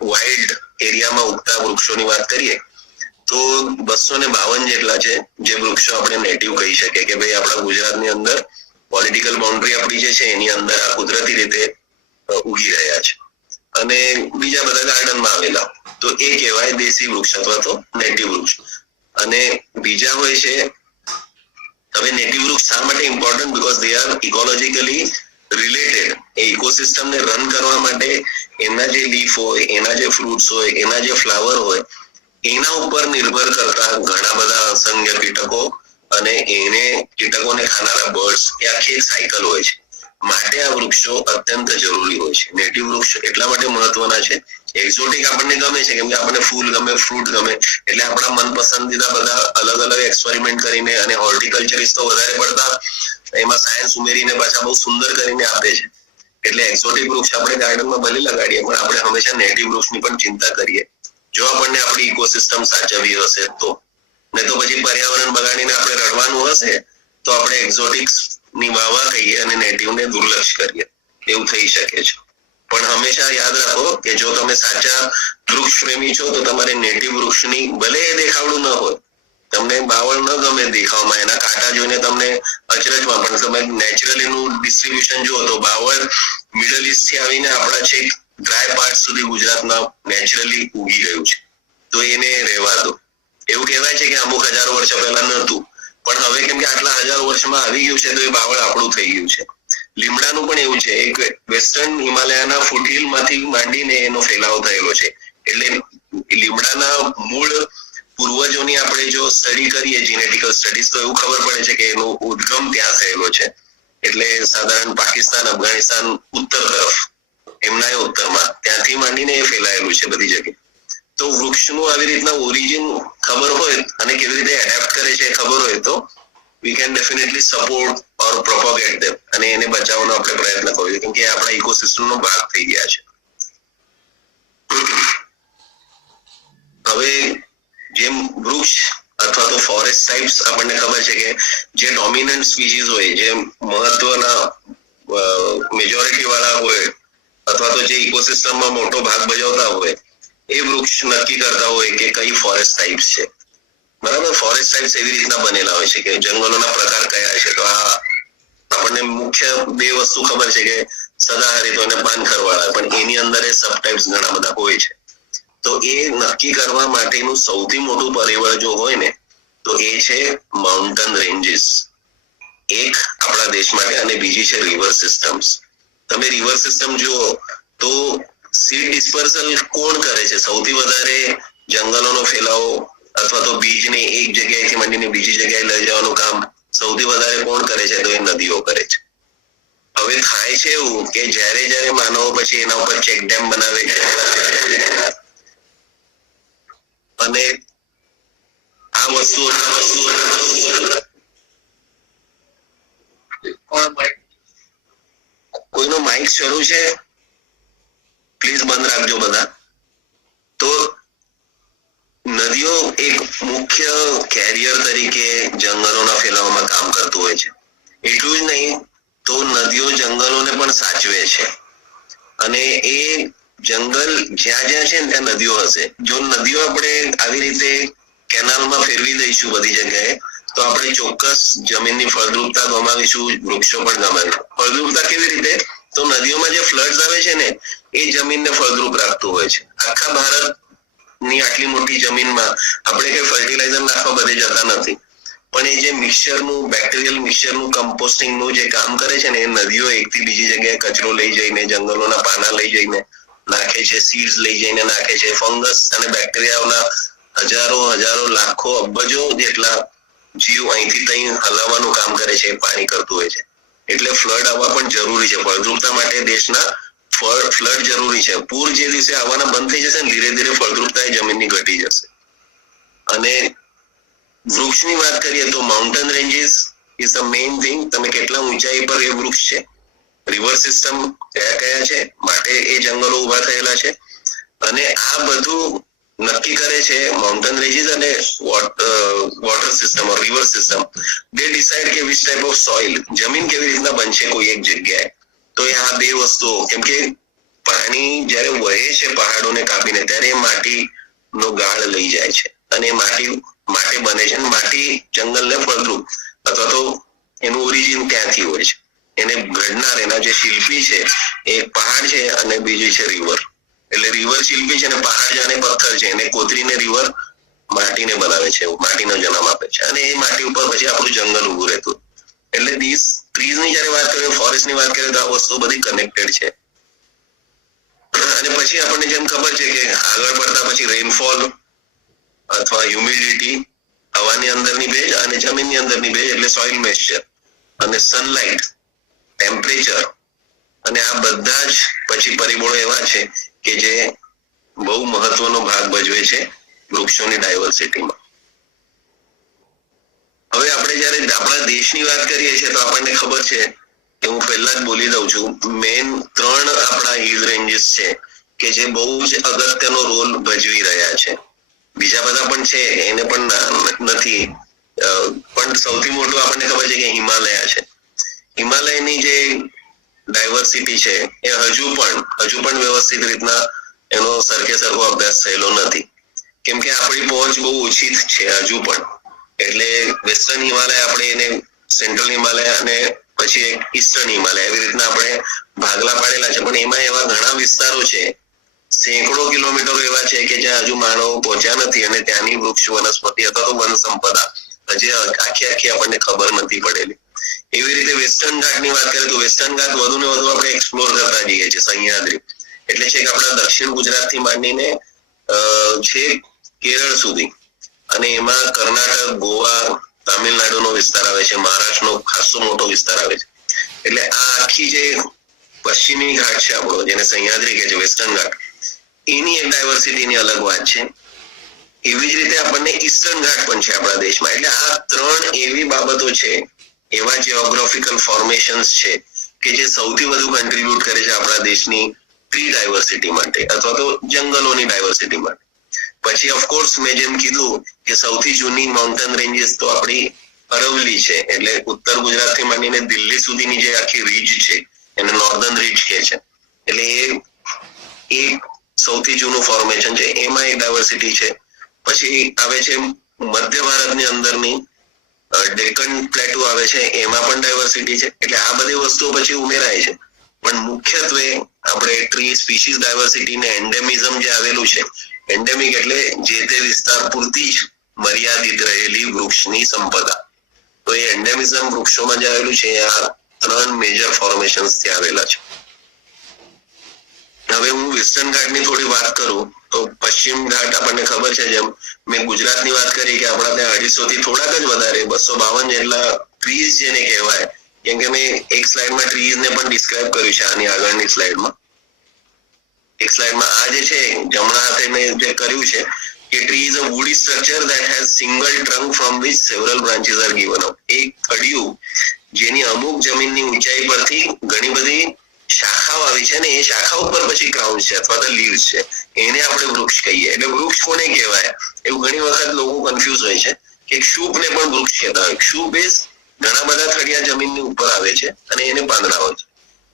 વાઇલ્ડ એરિયામાં ઉગતા વૃક્ષોની વાત કરીએ તો 252 જેટલા છે જે વૃક્ષો આપણે નેટિવ કહી શકીએ કે ભાઈ આપણા ગુજરાતની અંદર પોલિટિકલ બાઉન્ડ્રી આપણી જે છે એની અંદર આ કુદરતી રીતે ઉગી રહ્યા છે. અને બીજા બધા ગાર્ડનમાં આવેલા, તો એ કહેવાય દેશી વૃક્ષ અથવા તો નેટિવ વૃક્ષ. અને બીજા હોય છે, હવે નેટિવ વૃક્ષ શા માટે important? Because they are ecologically related. એ ઇકોસિસ્ટમને રન કરવા માટે એના જે લીફ હોય, એના જે ફ્રૂટ્સ હોય, એના જે ફ્લાવર હોય, એના ઉપર નિર્ભર કરતા ઘણા બધા અસંખ્ય કીટકો અને એને કીટકોને ખાનારા બર્ડ્સ, એ આખી એક સાયકલ હોય છે. માટે આ વૃક્ષો અત્યંત જરૂરી હોય છે. નેટિવ વૃક્ષ એટલા માટે મહત્વના છે. એક્ઝોટિક આપણને ગમે છે કેમ કે આપણને ફૂલ ગમે, ફ્રૂટ ગમે, એટલે આપણા મનપસંદીદા બધા અલગ અલગ એક્સપેરિમેન્ટ કરીને, અને હોર્ટિકલ્ચરિસ્ટ તો વધારે પડતા એમાં સાયન્સ ઉમેરીને પાછા બહુ સુંદર કરીને આપે છે. એટલે એક્ઝોટિક વૃક્ષ આપણે ગાર્ડનમાં ભલે લગાડીએ પણ આપણે હંમેશા નેટિવ વૃક્ષની પણ ચિંતા કરીએ જો આપણને આપણી ઇકોસિસ્ટમ સાચવવી હશે તો. ને તો પછી પર્યાવરણ બગાડીને આપણે રડવાનું હશે તો આપણે એક્ઝોટિક્સ ની વાવા કહીએ અને નેટિવને દુર્લક્ષ કરીએ, એવું થઈ શકે છે. પણ હંમેશા યાદ રાખો કે જો તમે સાચા વૃક્ષ પ્રેમી છો તો તમારે નેટિવ વૃક્ષની, ભલે એ દેખાવડું ન હોય, તમને બાવળ ન ગમે દેખાવમાં, એના કાંટા જોઈને તમને અચરજમાં, પણ તમે નેચરલી નું ડિસ્ટ્રીબ્યુશન જુઓ તો બાવળ મિડલ ઈસ્ટ થી આવીને આપણા છેક ડ્રાય પાર્ટ સુધી ગુજરાતમાં નેચરલી ઉગી ગયું છે, તો એને રહેવા દો. એવું કહેવાય છે કે અમુક હજારો વર્ષ પહેલા નહોતું, પણ હવે કેમ કે આટલા હજારો વર્ષમાં આવી ગયું છે તો એ બાવળ આપણું થઈ ગયું છે. લીમડાનું પણ એવું છે, એક વેસ્ટર્ન હિમાલયના ફૂટહિલ માંથી માંડીને એનો ફેલાવો થયેલો છે, એટલે લીમડાના મૂળ પૂર્વજોની આપણે જો સ્ટડી કરીએ જીનેટિકલ સ્ટડીઝ તો એવું ખબર પડે છે કે એનો ઉદ્ગમ ત્યાં થયેલો છે. એટલે સાધારણ પાકિસ્તાન, અફઘાનિસ્તાન ઉત્તર તરફ, એમના ઉત્તરમાં ત્યાંથી માંડીને એ ફેલાયેલું છે બધી જગ્યાએ. તો વૃક્ષનું આવી રીતના ઓરિજિન ખબર હોય અને કેવી રીતે એડેપ્ટ કરે છે ખબર હોય તો we can definitely support or propagate them અને એને બચાવવાનો આપણે પ્રયત્ન કરીએ, કેમ કે આપણા ઇકોસિસ્ટમનો ભાગ થઈ ગયા છે. હવે જેમ વૃક્ષ અથવા તો ફોરેસ્ટ ટાઇપ્સ આપણને ખબર છે કે જે ડોમિનન્ટ સ્પીસીઝ હોય, જે મહત્વના મેજોરિટી વાળા હોય અથવા તો જે ઇકોસિસ્ટમમાં મોટો ભાગ ભજવતા હોય એ વૃક્ષ નક્કી કરતા હોય કે કઈ ફોરેસ્ટ ટાઇપ્સ છે. બરાબર. ફોરેસ્ટ ટાઇપ્સ એવી રીતના બનેલા હોય છે કે જંગલોના પ્રકાર કયા છે. તો આ આપણને મુખ્ય બે વસ્તુ ખબર છે કે સદાહરિત અને પાનખરવાળા, પણ એની અંદર એ સબ ટાઇપ્સ ઘણા બધા હોય છે. તો એ નક્કી કરવા માટેનું સૌથી મોટું પરિબળ જો હોય ને તો એ છે માઉન્ટેન રેન્જીસ, એક આપણા દેશ માટે, અને બીજી છે રિવર સિસ્ટમ્સ. તમે રિવર સિસ્ટમ જુઓ તો સીડ ડિસ્પર્સલ કોણ કરે છે? સૌથી વધારે જંગલોનો ફેલાવો અથવા તો બીજને એક જગ્યાએથી માંડીને બીજી જગ્યાએ લઈ જવાનું કામ સૌથી વધારે કોણ કરે છે? તો એ નદીઓ કરે છે. હવે થાય છે એવું કે જ્યારે માનવો પછી એના ઉપર ચેક ડેમ બનાવે છે અને આ વસ્તુ કોઈનો માઇક શરૂ છે? પ્લીઝ બંધ રાખજો બધા. તો નદીઓ એક મુખ્ય કેરિયર તરીકે જંગલોના ફેલાવામાં કામ કરતું હોય છે. એટલું જ નહીં, તો નદીઓ જંગલોને પણ સાચવે છે અને એ જંગલ જ્યાં જ્યાં છે ને ત્યાં નદીઓ હશે. જો નદીઓ આપણે આવી રીતે કેનાલમાં ફેરવી દઈશું બધી જગ્યાએ તો આપણે ચોક્કસ જમીનની ફળદ્રુપતા ગમાવીશું, વૃક્ષો પણ ગમાવીશું. ફળદ્રુપતા કેવી રીતે? તો નદીઓમાં જે ફ્લડ્સ આવે છે ને એ જમીનને ફળદ્રુપ રાખતું હોય છે. આખા ભારતની આટલી મોટી જમીનમાં આપણે કઈ ફર્ટિલાઇઝર નાખવા બધે જતા નથી, પણ એ જે મિક્સચરનું, બેક્ટેરિયલ મિક્સચરનું, કમ્પોસ્ટિંગનું જે કામ કરે છે ને એ નદીઓ એકથી બીજી જગ્યાએ કચરો લઈ જઈને, જંગલોના પાના લઈ જઈને નાખે છે, સીડ્સ લઈ જઈને નાખે છે. ફંગસ અને બેક્ટેરિયાઓના હજારો લાખો અબજો જેટલા જીવ અહીંથી ત્યાં હલાવવાનું કામ કરે છે, એ પાણી કરતું હોય છે. એટલે ફ્લડ આવવા પણ જરૂરી છે. ફળદ્રુપતા માટે દેશના ફ્લડ જરૂરી છે. પૂર જે દિવસે આવવાના બંધ થઈ જશે ને ધીરે ધીરે ફળદ્રુપતા એ જમીનની ઘટી જશે. અને વૃક્ષની વાત કરીએ તો mountain ranges is the main thing. તમે કેટલા ઊંચાઈ પર એ વૃક્ષ છે, રિવર સિસ્ટમ કયા છે માટે એ જંગલો ઉભા થયેલા છે, અને આ બધું નક્કી કરે છે માઉન્ટેન રેન્જીસ અને વોટર સિસ્ટમ ઓર રિવર સિસ્ટમ. દે ડિસાઇડ કે વિચ ટાઈપ ઓફ સોઇલ, જમીન કેવી રીતના બનશે કોઈ એક જગ્યાએ. તો એ આ બે વસ્તુઓ, કેમ કે પાણી જ્યારે વહે છે પહાડોને કાપીને ત્યારે એ માટીનો ગાળ લઈ જાય છે અને એ માટી બને છે. માટી જંગલને ફળદ્રુપ અથવા તો એનું ઓરિજિન ત્યાંથી હોય છે. એને ઘડનાર, એના જે શિલ્પી છે એ પહાડ છે અને બીજી છે રિવર. એટલે રિવર શિલ્પી છે અને પહાડ જાણે પથ્થર છે, એને કોતરીને રિવર માટીને બનાવે છે, માટીનો જન્મ આપે છે અને એ માટી ઉપર પછી આપણું જંગલ ઉભું રહેતું. એટલે these trees ની જ્યારે વાત કરીએ, ફોરેસ્ટ ની વાત કરીએ તો આ વસ્તુ બધી કનેક્ટેડ છે. અને પછી આપણને જેમ ખબર છે કે આગળ પડતા પછી રેનફોલ અથવા હ્યુમિડિટી, હવાની અંદરની ભેજ અને જમીનની અંદરની ભેજ એટલે સોઇલ મોઇસ્ચર, અને સનલાઇટ, ટેમ્પરેચર, અને આ બધા જ પછી પરિબળો એવા છે કે જે બહુ મહત્વનો ભાગ ભજવે છે વૃક્ષોની ડાયવર્સિટીમાં. હવે આપણે જ્યારે આપણા દેશની વાત કરીએ છીએ તો આપણને ખબર છે કે હું પહેલા જ બોલી દઉં છું, મેઇન 3 આપણા હિલ રેન્જીસ છે કે જે બહુ જ અગત્યનો રોલ ભજવી રહ્યા છે. બીજા બધા પણ છે, એને પણ નથી, પણ સૌથી મોટું આપણને ખબર છે કે હિમાલય છે. હિમાલયની જે ડાયવર્સિટી છે એ હજુ પણ વ્યવસ્થિત રીતના એનો સરખો અભ્યાસ થયેલો નથી, કેમ કે આપણી પહોંચ બહુ ઓછી છે હજુ પણ. એટલે વેસ્ટર્ન હિમાલય આપણે એને સેન્ટ્રલ હિમાલય અને પછી એક ઈસ્ટર્ન હિમાલય એવી રીતના આપણે ભાગલા પાડેલા છે, પણ એમાં એવા ઘણા વિસ્તારો છે, સેંકડો કિલોમીટરો એવા છે કે જ્યાં હજુ માનવો પહોંચ્યા નથી અને ત્યાંની વૃક્ષ વનસ્પતિ અથવા તો વન સંપદા હજી આખી આપણને ખબર નથી પડેલી. એવી રીતે વેસ્ટર્ન ઘાટની વાત કરીએ તો વેસ્ટર્ન ઘાટ વધુ ને વધુ આપણે એક્સપ્લોર કરતા જઈએ છીએ. સહ્યાદ્રી એટલે છે કે આપણા દક્ષિણ ગુજરાતથી માંડીને છે કેરળ સુધી, અને એમાં કર્ણાટક, ગોવા, તામિલનાડુનો વિસ્તાર આવે છે, મહારાષ્ટ્રનો ખાસો મોટો વિસ્તાર આવે છે. એટલે આ આખી જે પશ્ચિમી ઘાટ છે આપણો, જેને સહ્યાદ્રી કહે છે, વેસ્ટર્ન ઘાટ, એની એક ડાયવર્સિટીની અલગ વાત છે. એવી જ રીતે આપણને ઈસ્ટર્ન ઘાટ પણ છે આપણા દેશમાં. એટલે આ ત્રણ એવી બાબતો છે, એવા જીઓગ્રાફિકલ ફોર્મેશન્સ છે કે જે સૌથી વધુ કન્ટ્રીબ્યુટ કરે છે આપણા દેશની ટ્રી ડાયવર્સિટી માટે, અથવા તો જંગલોની ડાયવર્સિટી માટે. પછી ઓફકોર્સ મેં જેમ કીધું કે સૌથી જૂની માઉન્ટેન રેન્જીસ તો આપણી અરવલ્લી છે, એટલે ઉત્તર ગુજરાતથી માંડીને દિલ્હી સુધીની જે આખી રીજ છે એને નોર્ધન રીજ કહે છે. એટલે એ સૌથી જૂનું ફોર્મેશન છે, એમાં એક ડાયવર્સિટી છે. પછી આવે છે મધ્ય ભારતની અંદરની ડેકન પ્લેટુ આવે છે, એમાં પણ ડાયવર્સિટી છે. એટલે આ બધી વસ્તુઓ પછી ઉમેરાય છે. પણ મુખ્યત્વે આપણે ટ્રી સ્પીસીસ ડાયવર્સિટી ને એન્ડેમિઝમ જે આવેલું છે, એન્ડેમિક એટલે જે તે વિસ્તાર પૂરતી જ મર્યાદિત રહેલી વૃક્ષની સંપદા. તો એ એન્ડેમિઝમ વૃક્ષોમાં જે આવેલું છે, આ ત્રણ મેજર ફોર્મેશન્સ થી આવેલા છે. હવે હું વેસ્ટર્ન ઘાટની થોડી વાત કરું તો પશ્ચિમ ઘાટ આપણને ખબર છે, જેમ મેં ગુજરાતની વાત કરી કે આપણા ત્યાં 250 થી થોડાક જ વધારે 252 જેટલા ટ્રીઝ જેને કહેવાય, કેમ કે મેં એક સ્લાઇડમાં ટ્રીઝ ને પણ ડિસ્ક્રાઇબ કર્યું છે. આની આગળની સ્લાઇડમાં આ જે છે જમણા હાથે મેં જે કર્યું છે કે tree is a woody structure that has single trunk from which several branches are given up. એક કડિયું જેની અમુક જમીનની ઊંચાઈ પરથી ઘણી બધી શાખાઓ આવી છે, ને એ શાખા ઉપર પછી ક્રાઉન છે અથવા તો લીવ્સ છે, એને આપણે વૃક્ષ કહીએ. એટલે વૃક્ષ કોને કહેવાય એવું ઘણી વખત લોકો કન્ફ્યુઝ હોય છે કે ક્ષુપને પણ વૃક્ષ કહેતા હોય. ક્ષુપ એ ઘણા બધા થડિયા જમીનની ઉપર આવે છે અને એને પાંદડા હોય છે.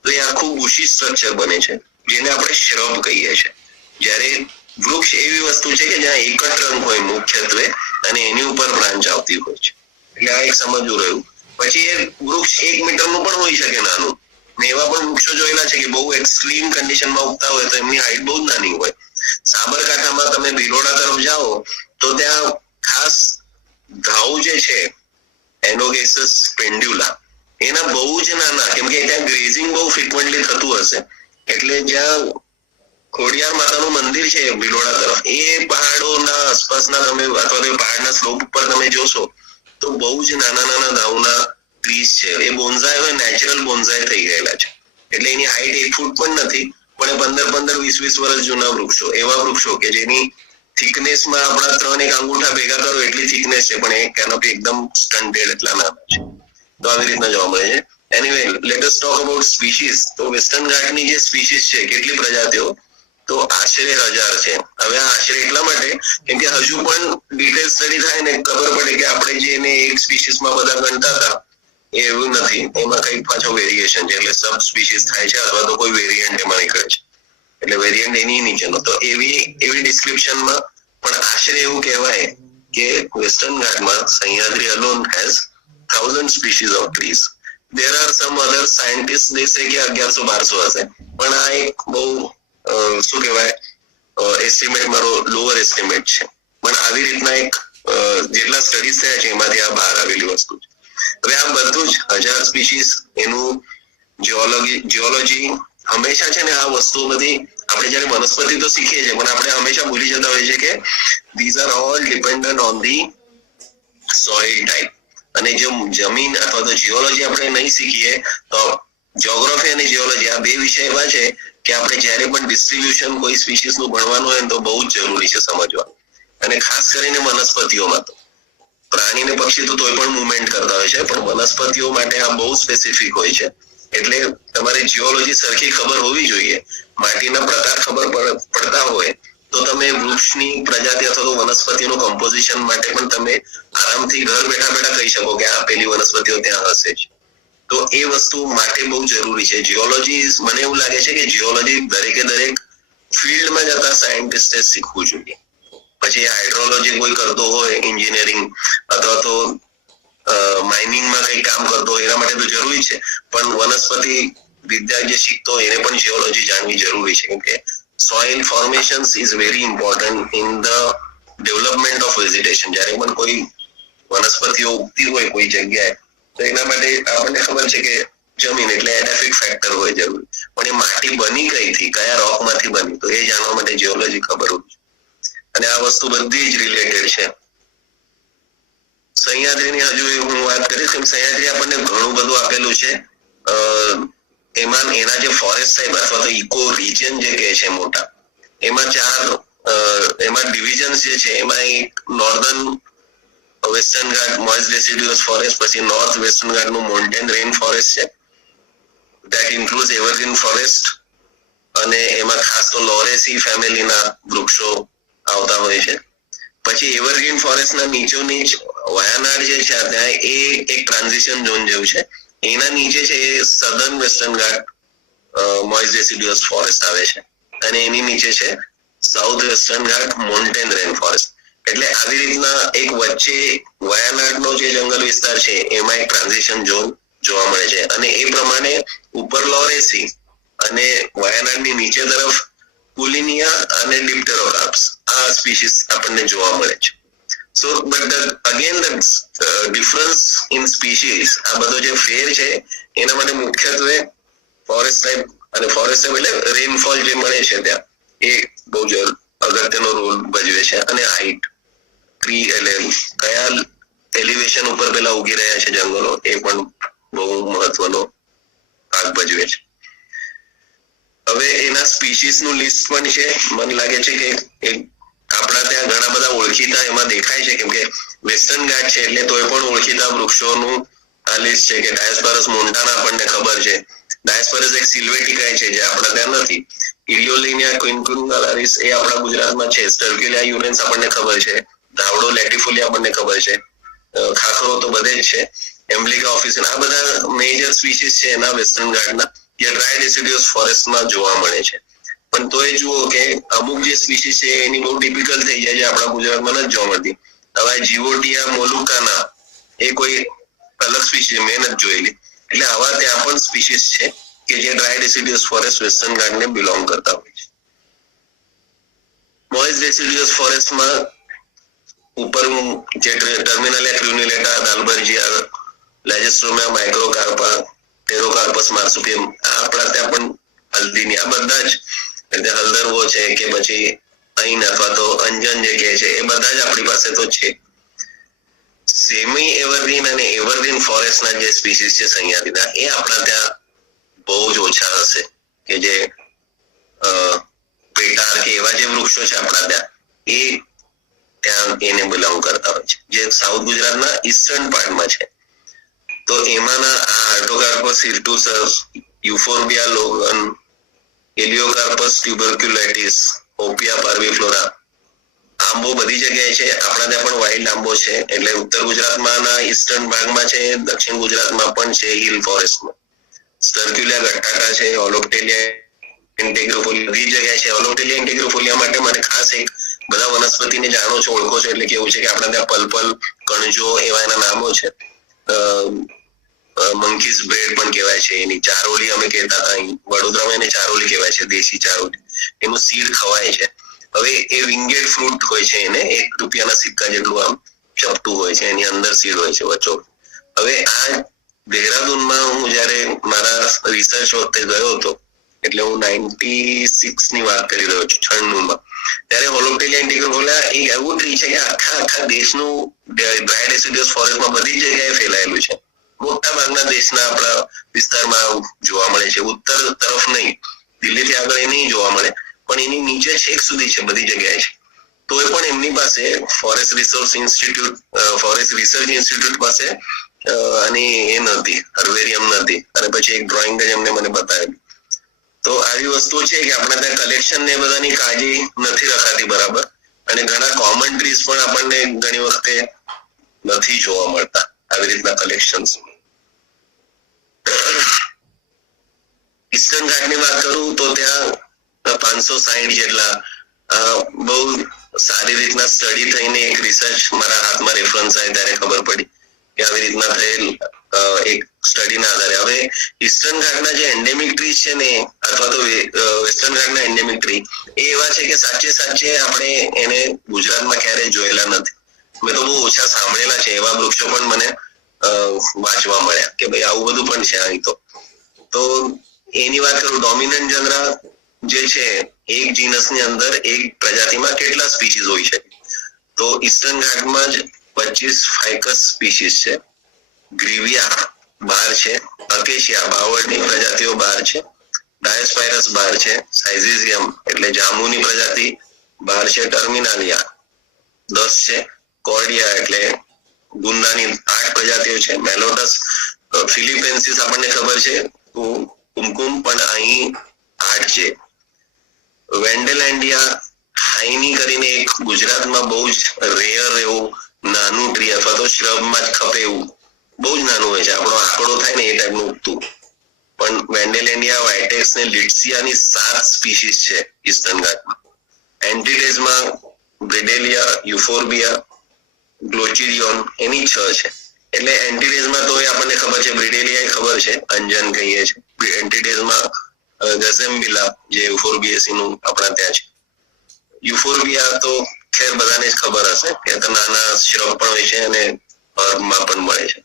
તો એ આખું બુશી સ્ટ્રક્ચર બને છે, જેને આપણે શ્રબ કહીએ છીએ. જ્યારે વૃક્ષ એવી વસ્તુ છે કે જ્યાં એક જ ટ્રંક હોય મુખ્યત્વે, અને એની ઉપર બ્રાન્ચ આવતી હોય છે. એટલે આ એક સમજવું રહ્યું. પછી એ વૃક્ષ 1 મીટરનું પણ હોઈ શકે નાનું. મેં એવા પણ વૃક્ષો જોયેલા છે કે બહુ એક્સ્ટ્રીમ કન્ડિશનમાં ઉગતા હોય તો એમની હાઈટ બહુ જ નાની હોય. સાબરકાંઠામાં તમે ભિલોડા તરફ જાઓ તો ત્યાં ખાસ ઘાવ જે છે એનોગેસસ પેન્ડ્યુલા, એના બહુ જ નાના, કેમ કે ત્યાં ગ્રેઝિંગ બહુ ફ્રીક્વન્ટલી થતું હશે. એટલે જ્યાં ખોડિયાર માતાનું મંદિર છે ભિલોડા તરફ, એ પહાડોના આસપાસના તમે અથવા તો પહાડના સ્લોપ ઉપર તમે જોશો તો બહુ જ નાના ધાવના ટ્રીઝ છે. એ બોન્ઝાઈ હોય, નેચરલ બોન્ઝાઈ થઈ ગયેલા છે. એટલે એની હાઈટ 1 ફૂટ પણ નથી, પણ 15-20 વર્ષ જૂના વૃક્ષો, એવા વૃક્ષો કે જેની થિકનેસમાં આપણા 3 અંગૂઠા ભેગા કરો એટલી થિકનેસ છે, પણ એ કેનોપી એકદમ સ્ટન્ટેડ એટલા નાના છે. તો આવી રીતના જોવા મળે છે. Anyway, let us talk about species. તો વેસ્ટર્ન ઘાટની જે સ્પીસીસ છે, કેટલી પ્રજાતિઓ? તો આશરે 1000 છે. હવે આ આશરે એટલા માટે કેમ કે હજુ પણ ડિટેલ સ્ટડી થાય ને ખબર પડે કે આપણે જે એને એક સ્પીસીસમાં બધા ગણતા હતા એવું નથી. એમાં કઈક પાછો વેરિએશન છે, એટલે સબ સ્પીસીસ થાય છે અથવા તો કોઈ વેરિયન્ટ એમાં નીકળે છે. એટલે વેરિયન્ટ એની નીચેનો. તો એવી ડિસ્ક્રિપ્શનમાં પણ આશરે એવું કહેવાય કે western ઘાટમાં Sahyadri alone has 1000 species of trees. There are some other scientists, they say કે 1100-1200 હશે, પણ આ એક બહુ શું કહેવાય એસ્ટિમેટ, મારો લોઅર એસ્ટિમેટ છે. પણ આવી રીતના એક જેટલા સ્ટડીઝ થયા છે એમાંથી આ બહાર આવેલી વસ્તુ છે. હવે આ બધું જ 1000 સ્પીસીસ, એનું જીઓલોજી હંમેશા છે ને આ વસ્તુઓ બધી આપણે જયારે વનસ્પતિ તો શીખીએ છીએ, પણ આપણે હંમેશા ભૂલી જતા હોઈએ છીએ કે these are all dependent on the soil type. અને જો જમીન અથવા તો જીઓલોજી આપણે નહીં શીખીએ તો જીઓગ્રાફી અને જીઓલોજી આ બે વિષય એવા છે કે આપણે જ્યારે પણ ડિસ્ટ્રીબ્યુશન કોઈ સ્પીસીસનું ભણવાનું હોય તો બહુ જ જરૂરી છે સમજવા. અને ખાસ કરીને વનસ્પતિઓમાં તો પ્રાણી ને પક્ષી તો તોય પણ મુવમેન્ટ કરતા હોય છે, પણ વનસ્પતિઓ માટે આ બહુ સ્પેસિફિક હોય છે. એટલે તમારે જીઓલોજી સરખી ખબર હોવી જોઈએ. માટીના પ્રકાર ખબર પડતા હોય તો તમે વૃક્ષની પ્રજાતિ અથવા તો વનસ્પતિનું કમ્પોઝિશન માટે પણ તમે આરામથી ઘર બેઠા કહી શકો કે આ પેલી વનસ્પતિઓ ત્યાં હશે જ. તો એ વસ્તુ માટે બહુ જરૂરી છે. જીઓલોજી, મને એવું લાગે છે કે જીઓલોજી દરેક ફિલ્ડમાં જતા સાયન્ટિસ્ટે શીખવું જોઈએ. પછી હાઇડ્રોલોજી કોઈ કરતો હોય, એન્જિનિયરિંગ અથવા તો માઇનિંગમાં કઈ કામ કરતો હોય, એના માટે તો જરૂરી છે. પણ વનસ્પતિ વિદ્યા જે શીખતો હોય એને પણ જીઓલોજી જાણવી જરૂરી છે, કેમ કે soil formations is very important in the development of vegetation. જ્યારે પણ કોઈ વનસ્પતિઓ ઉગતી હોય કોઈ જગ્યાએ તો એના માટે આપણને ખબર છે કે જમીન એટલે એડેફિક ફેક્ટર હોય જરૂરી, પણ એ માટી બની કઈથી, કયા રોકમાંથી બની, તો એ જાણવા માટે જીઓલોજી ખબર હોવી. અને આ વસ્તુ બધી જ રિલેટેડ છે. સહ્યાદ્રીની હજુ હું વાત કરીશ કે સહ્યાદ્રી આપણને ઘણું બધું આપેલું છે. એમાં એના જે ફોરેસ્ટ ટાઈપ અથવા તો ઇકો રિજન જે કહે છે મોટા, એમાં એમાં ડિવિઝન્સ જે છે એમાં એક નોર્ધન વેસ્ટર્ન ઘાટ મોઇસ્ટ ડેસિડ્યુઅસ ફોરેસ્ટ, પછી નોર્થ વેસ્ટર્ન ઘાટનું મોન્ટેન રેન ફોરેસ્ટ છે, ધેટ ઇન્ક્લુડ્સ એવરગ્રીન ફોરેસ્ટ, અને એમાં ખાસ તો લોરેસી ફેમિલીના વૃક્ષો આવતા હોય છે. પછી એવરગ્રીન ફોરેસ્ટના નીચોની જ વાયાનાડ જે છે ત્યાં એ એક ટ્રાન્ઝિશન ઝોન જેવું છે. એના નીચે છે એ સધર્ન વેસ્ટર્ન ઘાટ મોઇસ્ટ ડેસિડ્યુઅસ ફોરેસ્ટ આવે છે, અને એની નીચે છે સાઉથ વેસ્ટર્ન ઘાટ મોન્ટેન રેન ફોરેસ્ટ. એટલે આવી રીતના એક વચ્ચે વાયાનાડનો જે જંગલ વિસ્તાર છે એમાં એક ટ્રાન્ઝિશન ઝોન જોવા મળે છે, અને એ પ્રમાણે ઉપર લોરેસી અને વાયાનાડની નીચે તરફ પુલિનિયા અને ડિપ્ટેરોકાર્પ્સ આ સ્પીસીસ આપણને જોવા મળે છે. So but again the difference in species, આ બધો જે ફેર છે એના માટે મુખ્યત્વે ફોરેસ્ટ ટાઈપ અને ફોરેસ્ટ ટાઈપ એટલે રેનફોલ જે મળે છે ત્યાં એ બહુ જ અગત્યનો રોલ ભજવે છે, અને હાઈટ ટ્રી એટલે કયા એલિવેશન ઉપર પેલા ઉગી રહ્યા છે જંગલો એ પણ બહુ મહત્વનો ભાગ ભજવે છે. હવે એના સ્પીસીસ નું લિસ્ટ પણ છે. મને લાગે છે કે આપણા ત્યાં ઘણા બધા ઓળખીતા એમાં દેખાય છે, કેમ કે વેસ્ટર્ન ઘાટ છે એટલે તોય પણ ઓળખીતા વૃક્ષોનું આ લિસ્ટ છે કે ડાયસ્પરસ મોન્ટાના આપણને ખબર છે, ડાયસ્પરસ એક સિલ્વેટિકાય છે જે આપણા ત્યાં નથી, ઇલિયોલિનિયા ક્વિન્ક્યુલારિસ એ આપણા ગુજરાતમાં છે, સ્ટર્ક્યુલિયા યુરેન્સ આપણને ખબર છે, ધાવડો લેટિફોલિયા આપણને ખબર છે, ખાખરો તો બધે જ છે, એમ્બ્લિકા ઓફિસિન, આ બધા મેજર સ્પીસીસ છે એના વેસ્ટર્ન ઘાટના જે ડ્રાય ડેસિડ્યુઅસ ફોરેસ્ટમાં જોવા મળે છે. પણ તોય જુઓ કે અમુક જે સ્પીસીસ છે એની બહુ ટિપિકલ થઈ જાય છે, આપણા ગુજરાતમાં નથી જોવા મળતી. હવે જીવોટિયા મોલુકાના એ કોઈ અલગ સ્પીસીસ મેં નથી જોયેલી. એટલે આવા ત્યાં પણ સ્પીસીસ છે કે જે dry deciduous forest western ઘાટને belong કરતા હોય છે. મોઇસ્ટ ડેસિડ્યુઅસ ફોરેસ્ટમાં ઉપર જે ટર્મિનલિયા ક્રુનિલેટા, દાલ્બર્જિયા, લેજેસ્ટ્રોમિયા માઇક્રોકાર્પા, ટેરોકાર્પસ માર્સુપિયમ, આપણા ત્યાં પણ હલ્દીની, આ બધા જ એટલે હલદરવો છે કે પછી અહીં અથવા તો અંજન જે કહે છે એ બધા જ આપણી પાસે તો છે. સેમી એવરગ્રીન અને એવરગ્રીન ફોરેસ્ટના જે સ્પીસીસ છે સહ્યાદ્રીના એ આપણા ત્યાં બહુ જ ઓછા હશે, કે જે પેટાર કે એવા જે વૃક્ષો છે આપણા ત્યાં એ ત્યાં એને બિલોંગ કરતા હોય છે, જે સાઉથ ગુજરાતના ઈસ્ટર્ન પાર્ટમાં છે. તો એમાંના આ આર્ટોકાર્પસ હિર્ટુસસ, યુફોર્બિયા લોગન, એલિયોકાર્પસ ટ્યુબરક્યુલાઇટિસ, ઓપિયા પાર્વિફ્લોરા, આંબો બધી જગ્યાએ છે. આપણા ત્યાં પણ વાઇલ્ડ આંબો છે, એટલે ઉત્તર ગુજરાતમાં ઈસ્ટર્ન ભાગમાં છે, દક્ષિણ ગુજરાતમાં પણ છે હિલ ફોરેસ્ટમાં. સ્ટર્ક્યુલિયા ગટ્ટાટા છે, ઓલોપ્ટેલિયા ઇન્ટિગ્રોફોલિયા બધી જગ્યાએ છે. ઓલોપ્ટેલિયા ઇન્ટિગ્રોફોલિયા માટે મને ખાસ એક બધા વનસ્પતિને જાણો છો, ઓળખો છો, એટલે કેવું છે કે આપણા ત્યાં પલપલ, કણજો એવા એના નામો છે. મંકીસ બ્રેડ પણ કહેવાય છે, એની ચારોલી અમે કહેતા હતા, વડોદરામાં એને ચારોલી કહેવાય છે, દેશી ચારોલી. એનું સીડ ખવાય છે. હવે એ વિંગેડ ફ્રૂટ હોય છે, એને ₹1 સિક્કા જેટલું આમ ચપટું હોય છે, એની અંદર સીડ હોય છે વચ્ચો. હવે આ દેહરાદૂનમાં હું જયારે મારા રિસર્ચ વખતે ગયો હતો, એટલે હું 96 ની વાત કરી રહ્યો છું, 96માં, ત્યારે હોલોપ્ટેલિયા ઇન્ટિગ્રોફોલિયા એક એવું ટ્રી છે કે આખા દેશનું ડ્રાય ડેસિડ્યુઅસ ફોરેસ્ટમાં બધી જગ્યાએ ફેલાયેલું છે. મોટા ભાગના દેશના આપણા વિસ્તારમાં જોવા મળે છે. ઉત્તર તરફ નહીં, દિલ્હીથી આગળ એ નહીં જોવા મળે, પણ એની નીચે છેક સુધી છે, બધી જગ્યાએ છે. તો એ પણ એમની પાસે forest resource institute, forest research institute પાસે અને એ નથી, હર્બેરિયમ નથી, અને પછી એક ડ્રોઈંગ જ એમને મને બતાવેલું. તો આવી વસ્તુ છે કે આપણે ત્યાં કલેક્શન ને બધાની કાળજી નથી રખાતી બરાબર, અને ઘણા કોમન ટ્રીઝ પણ આપણને ઘણી વખતે નથી જોવા મળતા આવી રીતના કલેક્શન્સ. ઈસ્ટર્ન ઘાટની વાત કરું તો ત્યાં 560 જેટલા બહુ સારી રીતના સ્ટડી થઈને એક રિસર્ચ મારા હાથમાં રેફરન્સ આવે ત્યારે ખબર પડી કે આવી રીતના થયેલ એક સ્ટડીના આધારે. હવે ઈસ્ટર્ન ઘાટના જે એન્ડેમિક ટ્રી છે ને, અથવા તો વેસ્ટર્ન ઘાટના એન્ડેમિક ટ્રી એ એવા છે કે સાચે આપણે એને ગુજરાતમાં ક્યારેય જોયેલા નથી. મેં તો બહુ ઓછા સાંભળેલા છે. એવા વૃક્ષો પણ મને વાંચવા મળ્યા કે ભાઈ આવું બધું પણ છે અહીં. તો એની વાત કરું, ડોમિનન્ટ જનરા જે છે એક જીનસની અંદર એક પ્રજાતિમાં કેટલા સ્પીસીસ હોઈ શકે? તો ઈસ્ટર્ન ઘાટમાં જ 25 ફાઇકસ સ્પીસીસ છે. ગ્રીવિયા 12 છે, અકેશિયા બાવળની પ્રજાતિઓ 12 છે, ડાયસ્પાયરસ 12 છે, સાઇઝિઝિયમ એટલે જાંબુની પ્રજાતિ 12 છે, ટર્મિનાલિયા 10 છે, કોર્ડિયા એટલે ગુંદાની 8 પ્રજાતિઓ છે, મેલોટસ ફિલિપેન્સિસ આપણને ખબર છે, કુમકુમ પણ અહીં 8 છે. વેન્ડેલેન્ડિયા હાઈની કરીને એક ગુજરાતમાં બહુ જ રેયર એવું નાનું ટ્રી અથવા તો શ્રબમાં જ ખપે એવું બહુ જ નાનું હોય છે, આપણો આંકડો થાય ને એ ટાઈપનું ઉગતું. પણ વેન્ડેલેન્ડિયા વાઇટેક્સ ને લિટ્સિયાની 7 સ્પીસીસ છે ઈસ્ટર્ન ઘાટમાં. એન્ટિડેઝમાં બ્રિડેલિયા, યુફોર્બિયા, ગ્લોચિરિયોન એની 6 છે. એટલે એન્ટિડેઝમાં તો આપણને ખબર છે, બ્રિડેલિયા ખબર છે, અંજન કહીએ છીએ. એન્ટિડેઝમાં ગઝેમ્બિલા જે યુફોર્બિએસી નું આપણા ત્યાં છે. યુફોર્બિયા તો ખેર બધાને જ ખબર હશે કે નાના શ્રબ પણ હોય છે અને હર્બમાં પણ મળે છે.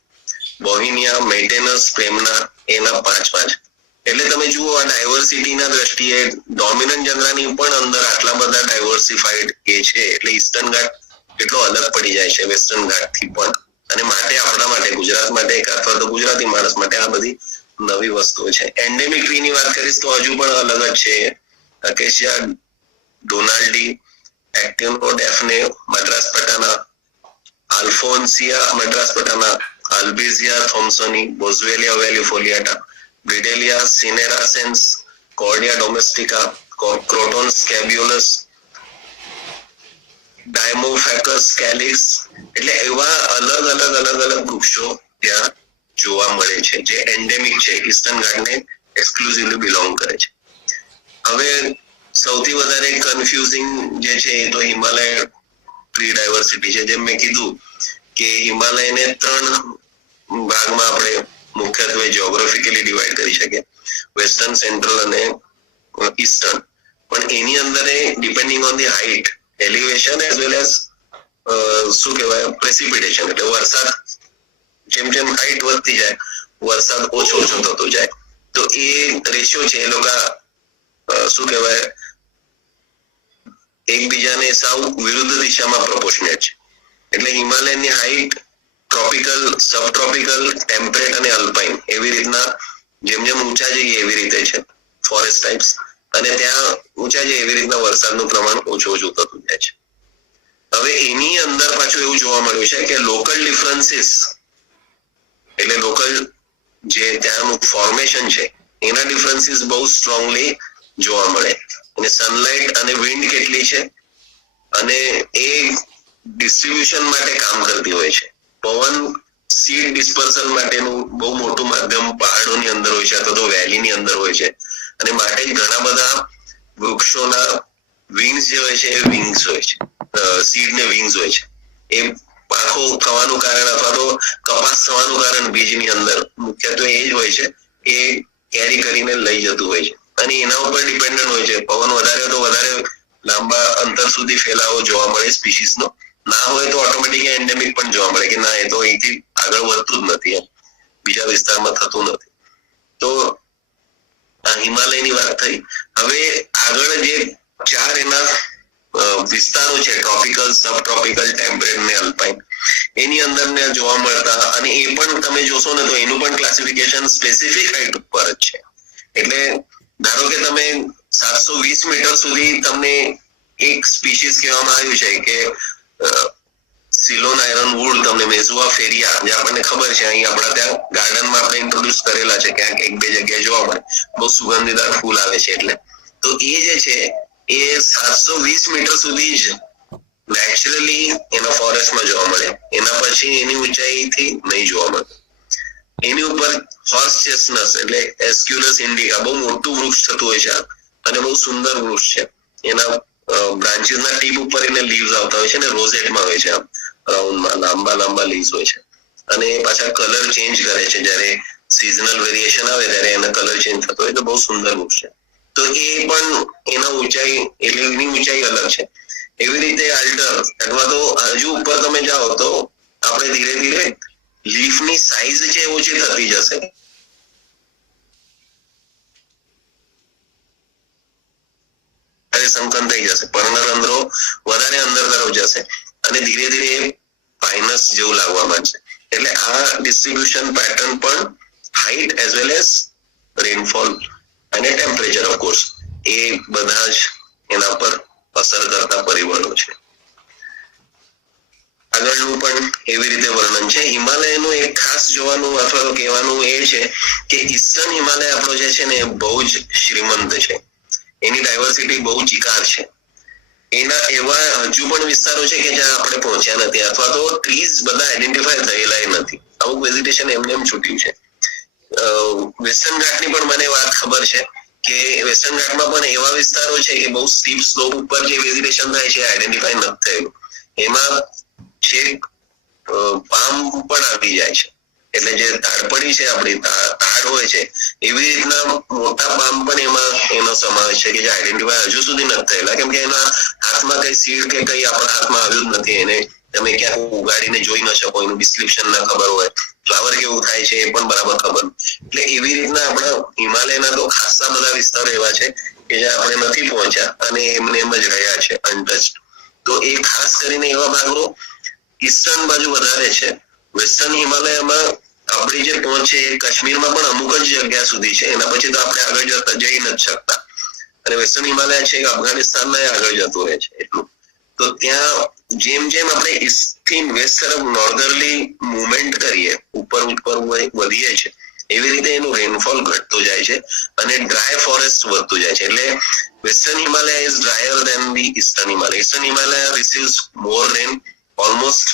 બોહિનિયા, મેન્ટેનસ, પ્રેમના એના 5 એટલે તમે જુઓ આ ડાયવર્સિટીના દ્રષ્ટિએ ડોમિનન્ટ જનરાની પણ અંદર આટલા બધા ડાયવર્સિફાઈડ એ છે. એટલે ઈસ્ટર્ન ઘાટ કેટલો અલગ પડી જાય છે વેસ્ટર્ન ઘાટથી પણ. અને માટે આપણા માટે ગુજરાત માટે અથવા તો ગુજરાતી માણસ માટે આ બધી નવી વસ્તુઓ છે. એન્ડેમિક ટ્રીની વાત કરીશ તો હજુ પણ અલગ જ છે. અકેશિયા ડોનાલ્ડી, એક્ટિનોડેફને મદ્રાસપટાના, આલ્ફોન્સિયા મદ્રાસપટાના, આલ્બિઝિયા થોમ્સોની, બોઝવેલિયા ઓવેલિફોલિયાટા, બ્રિડેલિયા સિનેરાસેન્સ, કોર્ડિયા ડોમેસ્ટિકા, ક્રોટોન સ્કેબ્યુલસ, ડાયમોફેકસ કેલિક્સ એટલે એવા અલગ વૃક્ષો ત્યાં જોવા મળે છે જે એન્ડેમિક છે, ઈસ્ટર્ન ઘાટને એક્સક્લુઝિવલી બિલોંગ કરે છે. હવે સૌથી વધારે કન્ફ્યુઝિંગ જે છે એ તો હિમાલય ટ્રી ડાયવર્સિટી છે. જેમ મેં કીધું કે હિમાલયને 3 ભાગમાં આપણે મુખ્યત્વે જીઓગ્રાફિકલી ડિવાઈડ કરી શકીએ, વેસ્ટર્ન, સેન્ટ્રલ અને ઈસ્ટર્ન. પણ એની અંદર depending on the height, elevation as well as શું કહેવાય પ્રેસિપિટેશન એટલે વરસાદ જેમ જેમ હાઇટ વધતી જાય વરસાદ ઓછો થતો જાય. તો એ રેશિયો છે એ લોકો શું કહેવાય એકબીજાને સાવ વિરુદ્ધ દિશામાં પ્રોપોર્શનેટ છે. એટલે હિમાલયની હાઇટ ટ્રોપિકલ, સબ ટ્રોપિકલ, ટેમ્પરેટ અને અલ્પાઇન એવી રીતના જેમ જેમ ઊંચા જઈએ એવી રીતે છે ફોરેસ્ટ ટાઇપ્સ. અને ત્યાં ઊંચા જઈએ એવી રીતના વરસાદનું પ્રમાણ ઓછું થતું જાય છે. હવે એની અંદર પાછું એવું જોવા મળ્યું છે કે લોકલ ડિફરન્સીસ એટલે લોકલ જે ત્યાંનું ફોર્મેશન છે એના ડિફરન્સીસ બહુ સ્ટ્રોંગલી જોવા મળે. અને સનલાઇટ અને વિન્ડ કેટલી છે અને એ ડિસ્ટ્રીબ્યુશન માટે કામ કરતી હોય છે. પવન સીડ ડિસ્પર્સલ માટેનું બહુ મોટું માધ્યમ પહાડોની અંદર હોય છે અથવા તો વેલીની અંદર હોય છે. અને માટે ઘણા બધા વૃક્ષોના વિંગ્સ જે હોય છે એ વિંગ્સ હોય છે, સીડ ને વિંગ્સ હોય છે. એ પાંખો થવાનું કારણ અથવા તો કપાસ થવાનું કારણ બીજની અંદર મુખ્યત્વે એ જ હોય છે. એ કેરી કરીને લઈ જતું હોય છે અને એના ઉપર ડિપેન્ડન્ટ હોય છે. પવન વધારે તો વધારે લાંબા અંતર સુધી ફેલાવો જોવા મળે સ્પીસીસ નો, ના હોય તો ઓટોમેટિક એન્ડેમિક પણ જોવા મળે કે ના એ તો અહીંથી આગળ વધતું જ નથી, બીજા વિસ્તારમાં થતું નથી. તો આ હિમાલયની વાત થઈ. હવે આગળ જે 4 એના વિસ્તારો છે ટ્રોપિકલ, સબ ટ્રોપિકલ, ટેમ્પરેટ ને અલ્પાઇન, એની અંદર ને જોવા મળતા અને એ પણ તમે જોશો ને તો એનું પણ ક્લાસિફિકેશન સ્પેસિફિક હાઇટ ઉપર જ છે. એટલે ધારો કે તમે 720 મીટર સુધી તમને એક સ્પીસીસ કહેવામાં આવ્યું છે કે સિલોન આયરન વુડ, તમને મેઝુઆ ફેરિયા જે આપણને ખબર છે અહીં આપણા ત્યાં ગાર્ડનમાં આપણે ઇન્ટ્રોડ્યુસ કરેલા છે, ક્યાંક 1-2 જગ્યાએ જોવા મળે, બહુ સુગંધીદાર ફૂલ આવે છે. એટલે તો એ જે છે એ 720 મીટર સુધી જ નેચરલી એના ફોરેસ્ટમાં જોવા મળે. એના પછી એની ઊંચાઈથી નહીં જોવા મળે. એની ઉપર હોર્સ ચેસ્ટનટ એટલે એસ્ક્યુલસ ઇન્ડિકા બહુ મોટું વૃક્ષ થતું હોય છે અને બહુ સુંદર વૃક્ષ છે. એના બ્રાન્ચીસના ટીપ ઉપર એને લીવ્સ આવતા હોય છે અને રોઝેટમાં હોય છે, આમ રાઉન્ડમાં લાંબા લીવ્સ હોય છે. અને પાછા કલર ચેન્જ કરે છે જ્યારે સિઝનલ વેરિએશન આવે ત્યારે એનો કલર ચેન્જ થતો હોય. તો બહુ સુંદર વૃક્ષ છે. તો એ પણ એના ઊંચાઈ એટલે એની ઊંચાઈ અલગ છે. એવી રીતે આલ્ટર અથવા તો હજુ ઉપર તમે જાઓ તો આપણે ધીરે ધીરે લીફની સાઈઝ છે ઓછી થતી જશે. વધારે સંકન થઈ જશે, પર્ણરંધ્રો વધારે અંદર તરફ જશે અને ધીરે ધીરે પાઇનસ જેવું લાગવા માંડશે. એટલે આ ડિસ્ટ્રીબ્યુશન પેટર્ન પણ height as well as rainfall અને ટેમ્પરેચર ઓફકોર્સ એ બધા જ એના પર અસર કરતા પરિબળો છે. આગળનું પણ એવી રીતે વર્ણન છે. હિમાલયનું એક ખાસ જોવાનું અથવા તો કહેવાનું એ છે કે ઈસ્ટર્ન હિમાલય આપણો જે છે ને એ બહુ જ શ્રીમંત છે, એની ડાયવર્સિટી બહુ ચિકાર છે. એના એવા હજુ પણ વિસ્તારો છે કે જ્યાં આપણે પહોંચ્યા નથી અથવા તો ટ્રીઝ બધા આઈડેન્ટિફાય થયેલા નથી, અમુક વેજીટેશન એમને એમ છૂટ્યું છે. વેસ્ટર્ન ઘાટની પણ મને વાત ખબર છે કે વેસ્ટર્ન ઘાટમાં પણ એવા વિસ્તારો છે કે બહુ સ્ટીપ સ્લોપ ઉપર જે વેજીટેશન થાય છે આઈડેન્ટિફાય નથી થયેલું. એમાં છેક પામ પણ આવી જાય છે, એટલે જે તાડપડી છે આપણી તાડ હોય છે એવી રીતના મોટા પામ પણ એમાં એનો સમાવેશ છે કે જે આઈડેન્ટિફાય હજુ સુધી નથી થયેલા, કેમ કે એના હાથમાં કઈ સીડ કે કઈ આપણા હાથમાં આવ્યું જ નથી. એને તમે ક્યાંક ઉગાડીને જોઈ ન શકો, એનું ડિસ્ક્રિપ્શન ના ખબર હોય, ફ્લાવર કેવું થાય છે એ પણ બરાબર ખબર. એટલે એવી રીતના આપણા હિમાલયના તો ખાસા બધા વિસ્તારો એવા છે કે જ્યાં આપણે નથી પહોંચ્યા અને એમને એમ જ રહ્યા છે અનટચ્ડ. તો એ ખાસ કરીને એવા ભાગો ઈસ્ટર્ન બાજુ વધારે છે. વેસ્ટર્ન હિમાલયમાં આપણી જે પહોંચ છે એ કાશ્મીરમાં પણ અમુક જ જગ્યા સુધી છે, એના પછી તો આપણે આગળ જતા જઈ નથી શકતા. અને વેસ્ટર્ન હિમાલય છે અફઘાનિસ્તાનમાં આગળ જતું રહે છે એટલું. તો ત્યાં જેમ જેમ આપણે ઈસ્ટ થી વેસ્ટ તરફ નોર્ધરલી મુવમેન્ટ કરીએ, ઉપર વધીએ છે, એવી રીતે એનું રેનફોલ ઘટતો જાય છે અને ડ્રાય ફોરેસ્ટ વધતું જાય છે. એટલે western Himalaya is drier than the eastern Himalaya. Eastern Himalaya receives more rain, almost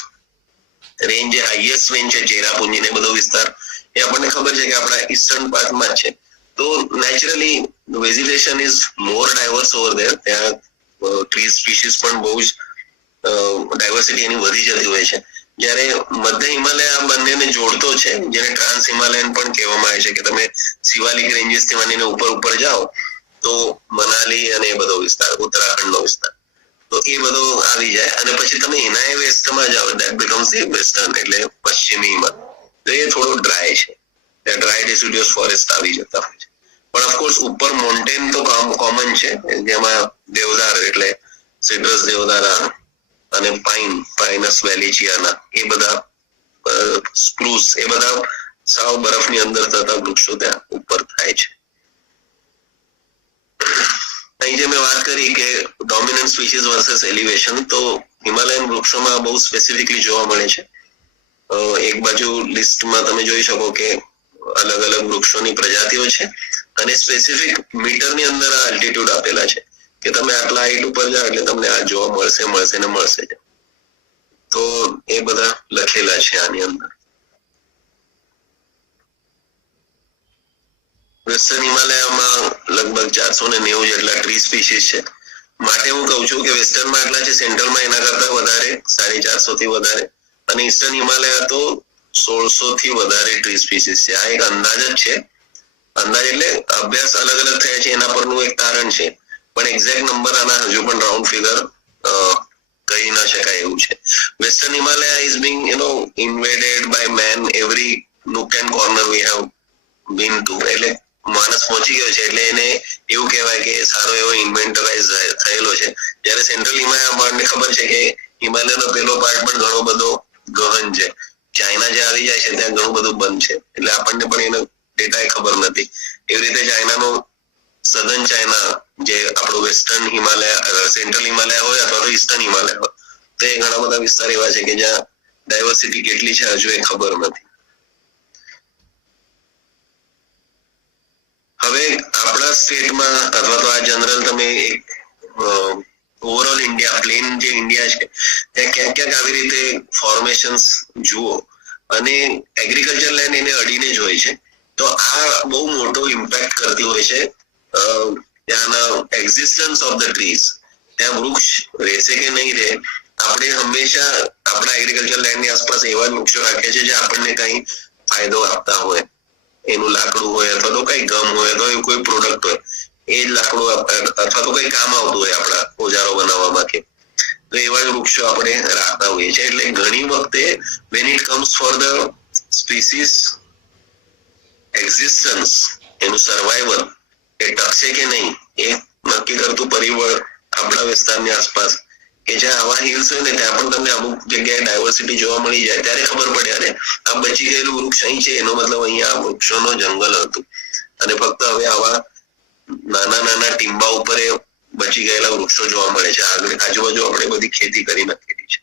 range જે હાઈએસ્ટ રેન્જ છે ચેરાપુંજી ને બધો વિસ્તાર એ આપણને ખબર છે કે આપણા ઈસ્ટર્ન પાર્ટમાં છે. તો naturally vegetation is more diverse over there. ત્યાં ટ્રી સ્પીસીસ પણ બહુ જ ડાયવર્સિટી એની વધી જતી હોય છે. જ્યારે મધ્ય હિમાલય આ બંનેને જોડતો છે, જેને ટ્રાન્સ હિમાલયન પણ કહેવામાં આવે છે કે તમે શિવાલિક રેન્જીસ થી માંડીને ઉપર જાઓ તો મનાલી અને એ બધો વિસ્તાર, ઉત્તરાખંડનો વિસ્તાર, તો એ બધો આવી જાય. અને પછી તમે એના વેસ્ટમાં જાઓ, ધેટ બીકમ્સ ધી વેસ્ટર્ન, એટલે પશ્ચિમી હિમાલય. તો એ થોડો ડ્રાય છે, ત્યાં ડ્રાય ડિસિડ્યુઅસ ફોરેસ્ટ આવી જતા હોય છે. પણ ઓફકોર્સ ઉપર મોન્ટેન તો કોમન છે, જેમાં દેવદાર એટલે સિટ્રસ દેવદારા અને પાઇનસ વેલિચિયાના એ બધા સ્પ્રુસ એ બધા સાવ બરફની અંદર થતા વૃક્ષો ત્યાં ઉપર થાય છે. અહીં જે મેં વાત કરી કે ડોમિનન્ટ સ્પીસીસ વર્સસ એલિવેશન, તો હિમાલયન વૃક્ષોમાં બહુ સ્પેસિફિકલી જોવા મળે છે. એક બાજુ લિસ્ટમાં તમે જોઈ શકો કે અલગ અલગ વૃક્ષોની પ્રજાતિઓ છે અને સ્પેસિફિક મીટરની અંદર આ આલ્ટિટ્યુડ આપેલા છે કે તમે આટલા હાઈટ ઉપર જાઓ એટલે તમને આ જોવા મળશે જ. તો એ બધા લખેલા છે આની અંદર. વેસ્ટર્ન હિમાલયમાં લગભગ 490 જેટલા ટ્રી સ્પીસીસ છે. માટે હું કહું છું કે વેસ્ટર્નમાં આટલા છે, સેન્ટ્રલમાં એના કરતા વધારે, 450 થી વધારે, અને ઈસ્ટર્ન હિમાલય તો 1600 થી વધારે ટ્રી સ્પીસીસ છે. આ એક અંદાજ જ છે. અંદાજ એટલે અભ્યાસ અલગ અલગ થયા છે એના પરનું એક તારણ છે, પણ એક્ઝેક્ટ નંબર આના હજુ પણ રાઉન્ડ ફિગર કહી ના શકાય એવું છે. Western Himalaya is being invaded by man every nook and corner we have been to. એટલે માણસ પહોંચી ગયો છે એટલે એને એવું કહેવાય કે સારો એવો ઇન્વેન્ટરાઇઝ થયેલો છે. જ્યારે સેન્ટ્રલ હિમાલય આપણને ખબર છે કે હિમાલયનો પેલો પાર્ટ પણ ઘણો બધો ગહન છે. ચાઇના જે આવી જાય છે ત્યાં ઘણું બધું બંધ છે, એટલે આપણને પણ એનો ડેટા ખબર નથી. એવી રીતે ચાઇનાનો સધન ચાઇના જે આપણો વેસ્ટર્ન હિમાલય, સેન્ટ્રલ હિમાલય હોય અથવા તો ઈસ્ટર્ન હિમાલય હોય, તો એ ઘણા બધા વિસ્તાર એવા છે કે જ્યાં ડાયવર્સિટી કેટલી છે હજુ એ ખબર નથી. હવે આપણા સ્ટેટમાં અથવા તો આ જનરલ તમે એક ઓવરઓલ ઇન્ડિયા, પ્લેન જે ઇન્ડિયા છે ત્યાં ક્યાંક ક્યાંક આવી રીતે ફોર્મેશન્સ જુઓ અને એગ્રીકલ્ચર લેન્ડ એને અડીને જ હોય છે. તો આ બહુ મોટો ઇમ્પેક્ટ કરતી હોય છે ત્યાંના એક્ઝિસ્ટન્સ ઓફ ધ ટ્રીઝ. ત્યાં વૃક્ષ રહેશે કે નહીં રહે, આપણે હંમેશા આપણા એગ્રીકલ્ચર લેન્ડની આસપાસ એવા જ વૃક્ષો રાખીએ છીએ જે આપણને કઈ ફાયદો આપતા હોય. એનું લાકડું હોય અથવા તો કઈ ગમ હોય અથવા એવું કોઈ પ્રોડક્ટ હોય, એ જ લાકડું અથવા તો કઈ કામ આવતું હોય આપણા ઓજારો બનાવવામાં કે, તો એવા જ વૃક્ષો આપણે રાખતા હોઈએ છીએ. એટલે ઘણી વખતે when it comes for the species existence, એનું સર્વાઈવલ એ ટકશે કે નહીં એ નક્કી કરતું પરિબળ વિસ્તારની આસપાસ કે જ્યાં આવા હિલ્સ હોય ને ત્યાં પણ તમને અમુક જગ્યાએ ડાયવર્સિટી જોવા મળી જાય, ત્યારે ખબર પડે અરે આ બચી ગયેલું વૃક્ષ અહીં છે, એનો મતલબ અહીંયા આ વૃક્ષોનો જંગલ હતું અને ફક્ત હવે આવા નાના નાના ટીંબા ઉપર બચી ગયેલા વૃક્ષો જોવા મળે છે. આજુબાજુ આપણે બધી ખેતી કરી નાખેલી છે.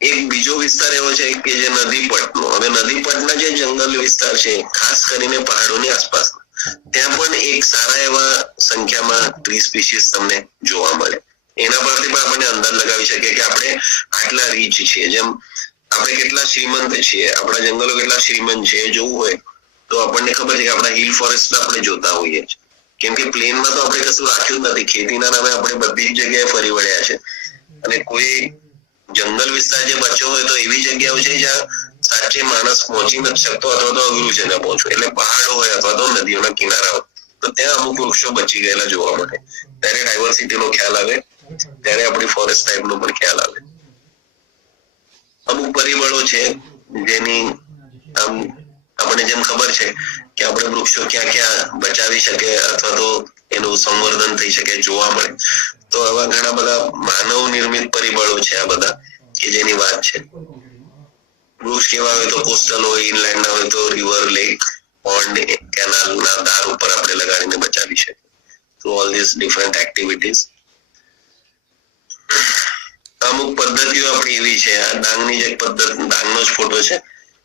એક બીજો વિસ્તાર એવો છે કે જે નદીપટનો. હવે નદીપટના જે જંગલ વિસ્તાર છે ખાસ કરીને પહાડોની આસપાસ, ત્યાં પણ એક સારા એવા સંખ્યામાં ટ્રી સ્પીસીસ તમને જોવા મળે. એના પરથી પણ આપણે અંદાજ લગાવી શકીએ કે આપણે આટલા રીચ છીએ, જેમ આપણે કેટલા શ્રીમંત છીએ, આપણા જંગલો કેટલા શ્રીમંત છે એ જોવું હોય તો આપણને ખબર છે કે આપણા હિલ ફોરેસ્ટ આપણે જોતા હોઈએ છીએ, કેમ કે પ્લેનમાં તો આપણે કશું રાખ્યું જ નથી. ખેતીના નામે આપણે બધી જ જગ્યાએ ફરી વળ્યા છે અને કોઈ જંગલ વિસ્તાર જે બચ્યો હોય તો એવી જગ્યાઓ છે જ્યાં સાચે માણસ પહોંચી નથી શકતો અથવા તો અઘરું છે ત્યાં પહોંચવું. એટલે પહાડો હોય અથવા તો નદીઓના કિનારા હોય તો ત્યાં અમુક વૃક્ષો બચી ગયેલા જોવા મળે. ત્યારે ડાયવર્સિટીનો ખ્યાલ આવે, ત્યારે આપણી ફોરેસ્ટ ટાઈપનો પણ ખ્યાલ આવે. અમુક પરિબળો છે જેની આપણને જેમ ખબર છે કે આપણે વૃક્ષો ક્યાં ક્યાં બચાવી શકે અથવા તો એનું સંવર્ધન થઈ શકે જોવા મળે, તો આવા ઘણા બધા માનવ નિર્મિત પરિબળો છે આ બધા કે જેની વાત છે. વૃક્ષ કેવા હોય તો કોસ્ટલ હોય, ઇનલેન્ડ ના હોય તો રિવર, લેક, પોન્ડ, કેનાલ ના દાર ઉપર આપણે લગાડીને બચાવી શકીએ. તો ઓલ ધીસ ડિફરન્ટ એક્ટિવિટીઝ. અમુક પદ્ધતિઓ આપણી એવી છે, આ ડાંગની જે પદ્ધતિ, ડાંગનો જ ફોટો છે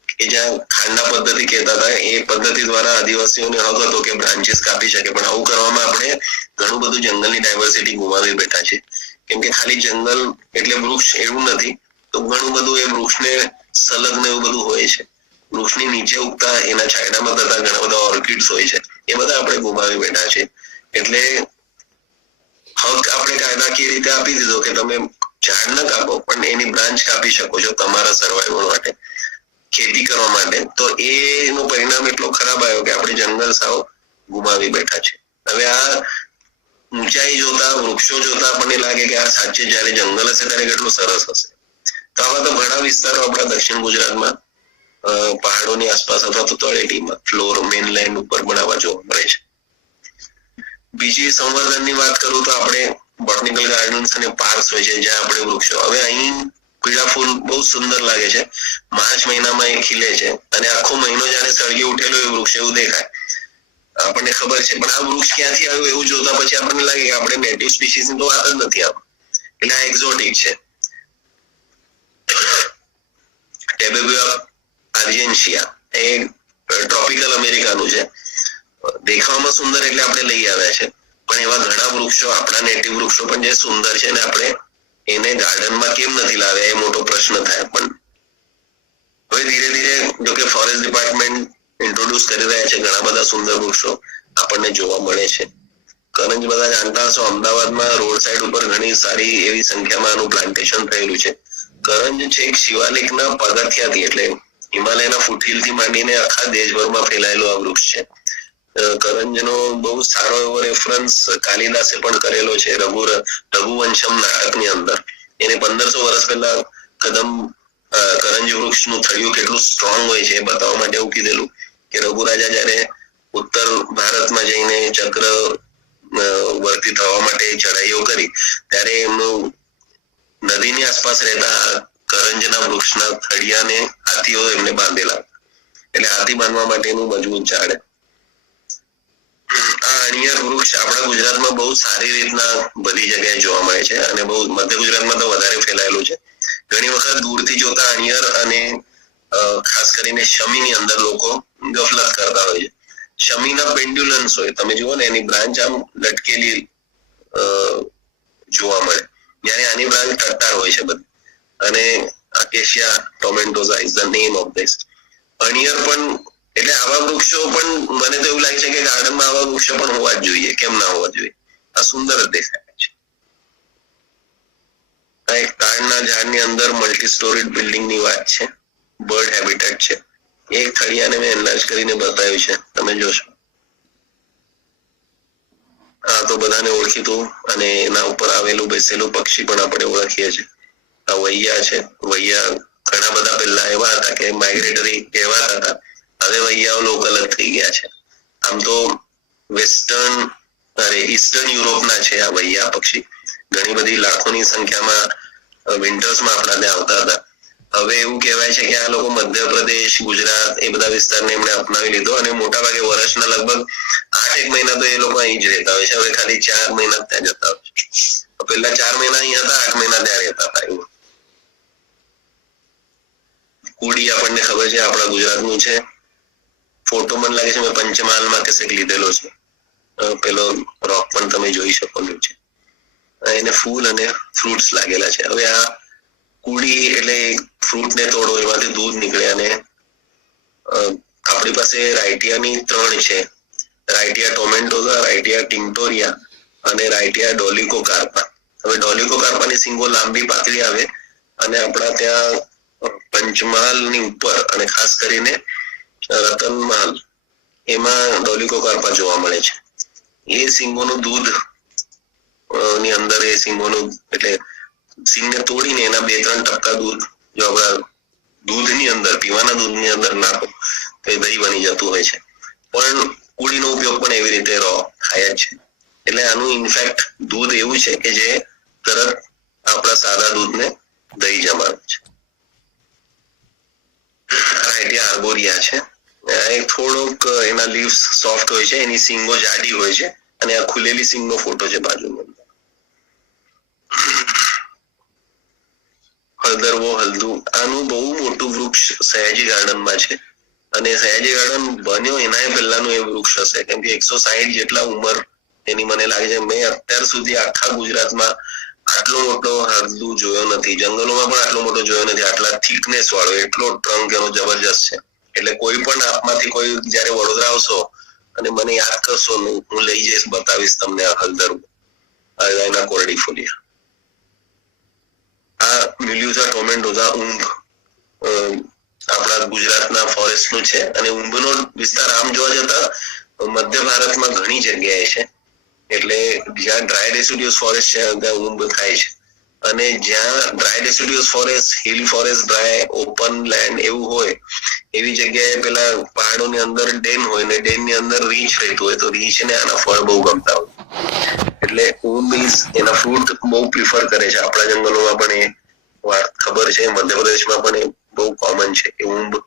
કે જ્યાં ખાંડા પદ્ધતિ કહેતા હતા, એ પદ્ધતિ દ્વારા આદિવાસીઓને હક હતો કે બ્રાન્ચીસ કાપી શકે, પણ આવું કરવામાં આપણે ઘણું બધું જંગલની ડાયવર્સિટી ગુમાવી બેઠા છે. કેમ કે ખાલી જંગલ એટલે વૃક્ષ એવું નથી, તો ઘણું બધું એ વૃક્ષને સંલગ્ન એવું બધું હોય છે. વૃક્ષની નીચે ઉગતા એના છાંયડામાં થતા ઘણા બધા ઓર્કિડ્સ હોય છે, એ બધા આપણે ગુમાવી બેઠા છે. એટલે હક આપણે કાયદાકીય રીતે આપી દીધો કે તમે ઝાડ ન કાપો પણ એની બ્રાન્ચ કાપી શકો છો તમારા સર્વાઈવલ માટે, ખેતી કરવા માટે. તો એનો પરિણામ એટલો ખરાબ આવ્યો કે આપણે જંગલ સાવ ગુમાવી બેઠા છે. હવે આ ઊંચાઈ જોતા, વૃક્ષો જોતા આપણને લાગે કે આ સાચે જયારે જંગલ હશે ત્યારે કેટલું સરસ હશે. તો આવા તો ઘણા વિસ્તારો આપણા દક્ષિણ ગુજરાતમાં પહાડોની આસપાસ અથવા તો તળેટીમાં ફ્લોર મેનલેન્ડ ઉપર બનાવવા જોવા મળે છે. બીજી સંવર્ધનની વાત કરું તો આપણે બોટનિકલ ગાર્ડન્સ અને પાર્ક્સ હોય છે જ્યાં આપણે વૃક્ષો, હવે અહીં પીળા ફૂલ બહુ સુંદર લાગે છે, માર્ચ મહિનામાં એ ખીલે છે અને આખો મહિનો જાણે સળગી ઉઠેલો એ વૃક્ષ એવું દેખાય, આપણને ખબર છે. પણ આ વૃક્ષ ક્યાંથી આવ્યું એવું જોતા પછી આપણને લાગે કે આપણે નેટિવ સ્પીસીસ ની તો વાત જ નથી આમ, એટલે આ એક્ઝોટિક છે. ટેબેબુયા આર્જેન્શિયા એ ટ્રોપિકલ અમેરિકાનું છે, દેખાવામાં સુંદર એટલે આપણે લઈ આવ્યા છે, પણ એવા ઘણા વૃક્ષો આપણા નેટિવ વૃક્ષો પણ જે સુંદર છે ને આપણે એને ગાર્ડનમાં કેમ નથી લાવ્યા એ મોટો પ્રશ્ન થાય. પણ હવે ધીરે ધીરે જો કે ફોરેસ્ટ ડિપાર્ટમેન્ટ ઇન્ટ્રોડ્યુસ કરી રહ્યા છે, ઘણા બધા સુંદર વૃક્ષો આપણને જોવા મળે છે. કરંજ બધા જાણતા હશો, અમદાવાદમાં રોડ સાઈડ ઉપર ઘણી સારી એવી સંખ્યામાં આનું પ્લાન્ટેશન થયેલું છે. કરંજ છેક શિવાલિકના પગથિયાથી એટલે હિમાલયના ફૂટહિલથી માંડીને આખા દેશભરમાં ફેલાયેલું આ વૃક્ષ છે. કરંજનો બહુ સારો એવો રેફરન્સ કાલિદાસે પણ કરેલો છે રઘુવંશમ નાટકની અંદર. એને 1500 વર્ષ પહેલા કરંજ વૃક્ષનું થળિયું કેટલું સ્ટ્રોંગ હોય છે એ બતાવવા માટે એવું કીધેલું કે રઘુરાજા જયારે ઉત્તર ભારતમાં જઈને ચક્ર વર્તી થવા માટે ચઢાઈઓ કરી ત્યારે એમનું નદીની આસપાસ રહેતા કરંજના વૃક્ષના થળિયાને હાથીઓ એમને બાંધેલા, એટલે હાથી બાંધવા માટેનું મજબૂત ઝાડ. આ અણિયર વૃક્ષ આપણા ગુજરાતમાં બહુ સારી રીતના બધી જગ્યાએ જોવા મળે છે અને બહુ મધ્ય ગુજરાતમાં તો વધારે ફેલાયેલું છે. ઘણી વખત દૂરથી જોતા અણિયર અને ખાસ કરીને શમીની અંદર લોકો ગફલત કરતા હોય છે. શમીના પેન્ડ્યુલન્સ હોય, તમે જુઓ ને એની બ્રાન્ચ આમ લટકેલી જોવા મળે, જ્યારે આની બ્રાન્ચ તટ્ટાર હોય છે બધી. અને acacia tomentosa is the name of this. અણિયર પણ એટલે આવા વૃક્ષો પણ મને તો એવું લાગે છે કે ગાર્ડનમાં આવા વૃક્ષો પણ હોવા જ જોઈએ, કેમ ના હોવા જોઈએ? આ સુંદર જ દેખાય છે. આ એક તાડના ઝાડની અંદર મલ્ટી સ્ટોરીડ બિલ્ડિંગ ની વાત છે, બર્ડ હેબિટેટ છે. એક થળિયાને મેં એનલાર્જ કરીને બતાવ્યું છે, તમે જોશો. આ તો બધાને ઓળખીતું અને એના ઉપર આવેલું બેસેલું પક્ષી પણ આપણે ઓળખીએ છીએ. આ વૈયા છે. વૈયા ઘણા બધા પહેલા એવા હતા કે માઇગ્રેટરી કહેવાતા હતા, હવે વૈયાઓ લોકલ જ થઈ ગયા છે. આમ તો વેસ્ટર્ન અરે ઈસ્ટર્ન યુરોપના છે આ વૈયા પક્ષી. ઘણી બધી લાખોની સંખ્યામાં વિન્ટર્સમાં આપણા ત્યાં આવતા હતા. હવે એવું કહેવાય છે કે આ લોકો મધ્યપ્રદેશ, ગુજરાત એ બધા વિસ્તારને એમણે અપનાવી લીધો અને મોટા ભાગે વર્ષના લગભગ 8 મહિના તો એ લોકો અહીં જ રહેતા હોય છે. હવે ખાલી 4 મહિના ત્યાં જતા હોય છે. પહેલા 4 મહિના અહીં હતા, 8 મહિના ત્યાં રહેતા હતા. એવું કુડી આપણને ખબર છે આપણા ગુજરાતનું છે. ફોટો મને લાગે છે મેં પંચમહાલમાં કશેક લીધેલો છે. પેલો રોક પણ તમે જોઈ શકો છો. એને ફૂલ અને ફ્રૂટ્સ લાગેલા છે. હવે આ કુડી એટલે ફ્રૂટ ને તોડો, એમાંથી દૂધ નીકળે અને આપણી પાસે રાઇટિયાની 3 છે. રાઇટિયા ટોમેન્ટોઝા, રાઇટિયા ટિન્ટોરિયા અને રાઇટિયા ડોલિકોકાર્પા. હવે ડોલિકોકાર્પાની સિંગો લાંબી પાતળી આવે અને આપણા ત્યાં પંચમહાલની ઉપર અને ખાસ કરીને રતનમહાલ એમાં ડોલિકોકાર્પા જોવા મળે છે. એ સિંગોનું દૂધ ની અંદર એ સિંગોનું એટલે સિંગને તોડીને એના 2-3 ટપકા દૂધ જો આપણા દૂધની અંદર, પીવાના દૂધની અંદર નાખો તો એ દહીં બની જતું હોય છે. પણ કુડીનો ઉપયોગ પણ એવી રીતે થાય જ છે. એટલે આનું ઇનફેક્ટ દૂધ એવું છે કે જે તરત આપણા સાદા દૂધને દહીં જમાવે છે. રાઇટિયા આર્બોરિયા છે. થોડોક એના લીવ્સ સોફ્ટ હોય છે, એની સિંગો જાડી હોય છે અને આ ખુલેલી સિંગનો ફોટો છે બાજુમાં. હળદરવો હલ્દુ, આનું બહુ મોટું વૃક્ષ સયાજી ગાર્ડનમાં છે અને સયાજી ગાર્ડન બન્યો એના પહેલાનું એ વૃક્ષ હશે, કેમ કે 160 જેટલા ઉંમર એની મને લાગે છે. મેં અત્યાર સુધી આખા ગુજરાતમાં આટલો મોટો હળદુ જોયો નથી. જંગલોમાં પણ આટલો મોટો જોયો નથી. આટલા થિકનેસ વાળો એટલો ટ્રંક એનો જબરજસ્ત છે. એટલે કોઈ પણ આપમાંથી કોઈ જયારે વડોદરા આવશો અને મને યાદ કરશો, હું લઈ જઈશ, બતાવીશ તમને આ હળદરવો, એના કોરડી ફોલિયા. આ મિલ્યુઝા ટોમેન્ટોઝા ઊંઘ આપણા ગુજરાતના ફોરેસ્ટ નું છે અને ઊંઘનો વિસ્તાર આમ જોવા જતા મધ્ય ભારતમાં ઘણી જગ્યાએ છે. એટલે જ્યાં ડ્રાય ડેસિડ્યુઅસ ફોરેસ્ટ છે ત્યાં ઊંઘ થાય છે અને જ્યાં dry deciduous forest, hill forest, dry open land એવું હોય એવી જગ્યાએ પેલા પહાડોની અંદર ડેન હોય ને ડેનની અંદર રીંછ રહેતું હોય તો રીંછને આના ફળ બહુ ગમતા હોય. એટલે ઊંઘ એના ફ્રૂટ બહુ પ્રિફર કરે છે. આપણા જંગલોમાં પણ એ વાત ખબર છે. મધ્યપ્રદેશમાં પણ એ બહુ કોમન છે કે ઊંઘ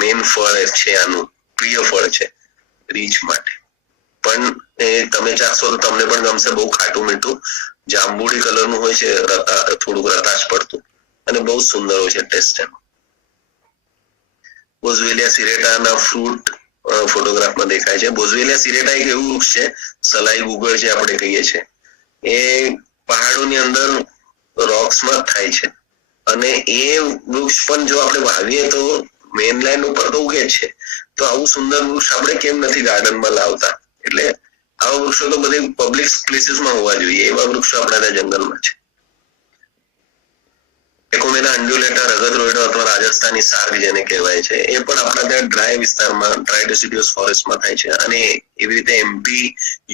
મેઇન ફળ છે, આનું પ્રિય ફળ છે રીંછ માટે. પણ એ તમે ચાખશો તો તમને પણ ગમશે. બહુ ખાટું મીઠું જાંબુડી કલરનું હોય છે, થોડુંક રતાશ પડતું અને બહુ સુંદર હોય છે ટેસ્ટ એનો. બોઝવેલિયા સિરેટાના ફ્રૂટ ફોટોગ્રાફમાં દેખાય છે. બોઝવેલિયા સિરેટા એક એવું વૃક્ષ છે, સલાઈ ગુગળ જે આપણે કહીએ છીએ, એ પહાડોની અંદર રોક્સમાં થાય છે અને એ વૃક્ષ પણ જો આપણે વાવીએ તો મેનલેન્ડ ઉપર તો ઉગે છે. તો આવું સુંદર વૃક્ષ આપણે કેમ નથી ગાર્ડનમાં લાવતા? એટલે આવા વૃક્ષો તો બધી પબ્લિક પ્લેસીસમાં હોવા જોઈએ. એવા વૃક્ષો આપણા ત્યાં જંગલમાં છે. એકોમેના અંડ્યુલેટા, રગત રોયડો અથવા રાજસ્થાની સાર્ગ જેને કહેવાય છે, એ પણ આપણા ત્યાં ડ્રાય વિસ્તારમાં, ડ્રાય ડેસિડ્યુઅસ ફોરેસ્ટમાં થાય છે અને એવી રીતે MP,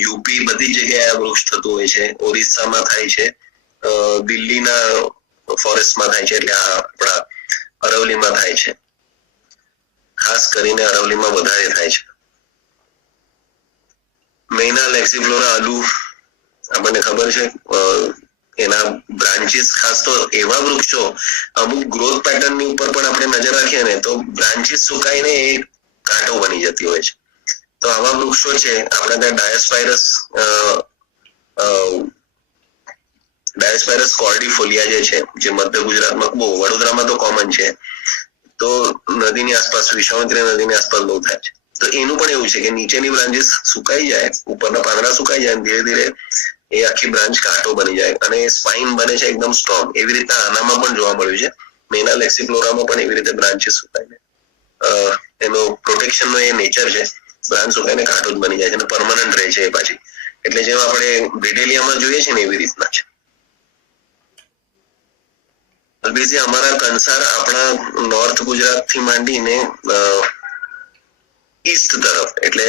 UP બધી જગ્યાએ આ વૃક્ષ થતું હોય છે. ઓરિસ્સામાં થાય છે, દિલ્હીના ફોરેસ્ટમાં થાય છે, એટલે આપણા અરવલીમાં થાય છે. ખાસ કરીને અરવલીમાં વધારે થાય છે. મૈના લેક્સિફ્લોરા આલુ આપણને ખબર છે. એના બ્રાન્ચીસ, ખાસ તો એવા વૃક્ષો અમુક ગ્રોથ પેટર્ન ની ઉપર પણ આપણે નજર રાખીએ ને તો બ્રાન્ચીસ સુકાઈને એ કાંટો બની જતી હોય છે. તો આવા વૃક્ષો છે આપણા ત્યાં ડાયસ્પાયરસ કોર્ડિફોલિયા જે છે, જે મધ્ય ગુજરાતમાં બહુ, વડોદરામાં તો કોમન છે. તો નદીની આસપાસ, વિશ્વામિત્રી નદીની આસપાસ બહુ થાય છે. તો એનું પણ એવું છે કે નીચેની બ્રાન્ચીસ સુકાઈ જાય, ઉપરના પાંદડા સુકાઈ જાય, ધીરે ધીરે એ આખી બ્રાન્ચ કાંટો બની જાય અને સ્પાઇન બને છે એકદમ સ્ટ્રોંગ. એવી રીતે આનામાં પણ જોવા મળ્યું છે. મેના લેક્સિફ્લોરામાં પણ એવી રીતે બ્રાન્ચીસ સુકાઈને એનો પ્રોટેક્શન નો એ નેચર છે. બ્રાન્ચ સુકાઈને કાંટો જ બની જાય છે અને પરમાનન્ટ રહે છે એ પાછી. એટલે જેમ આપણે બ્રિડેલિયામાં જોઈએ છે ને એવી રીતના છે. અલ્બેઝી અમારા કંસાર આપણા નોર્થ ગુજરાત થી માંડીને ઈસ્ટ તરફ, એટલે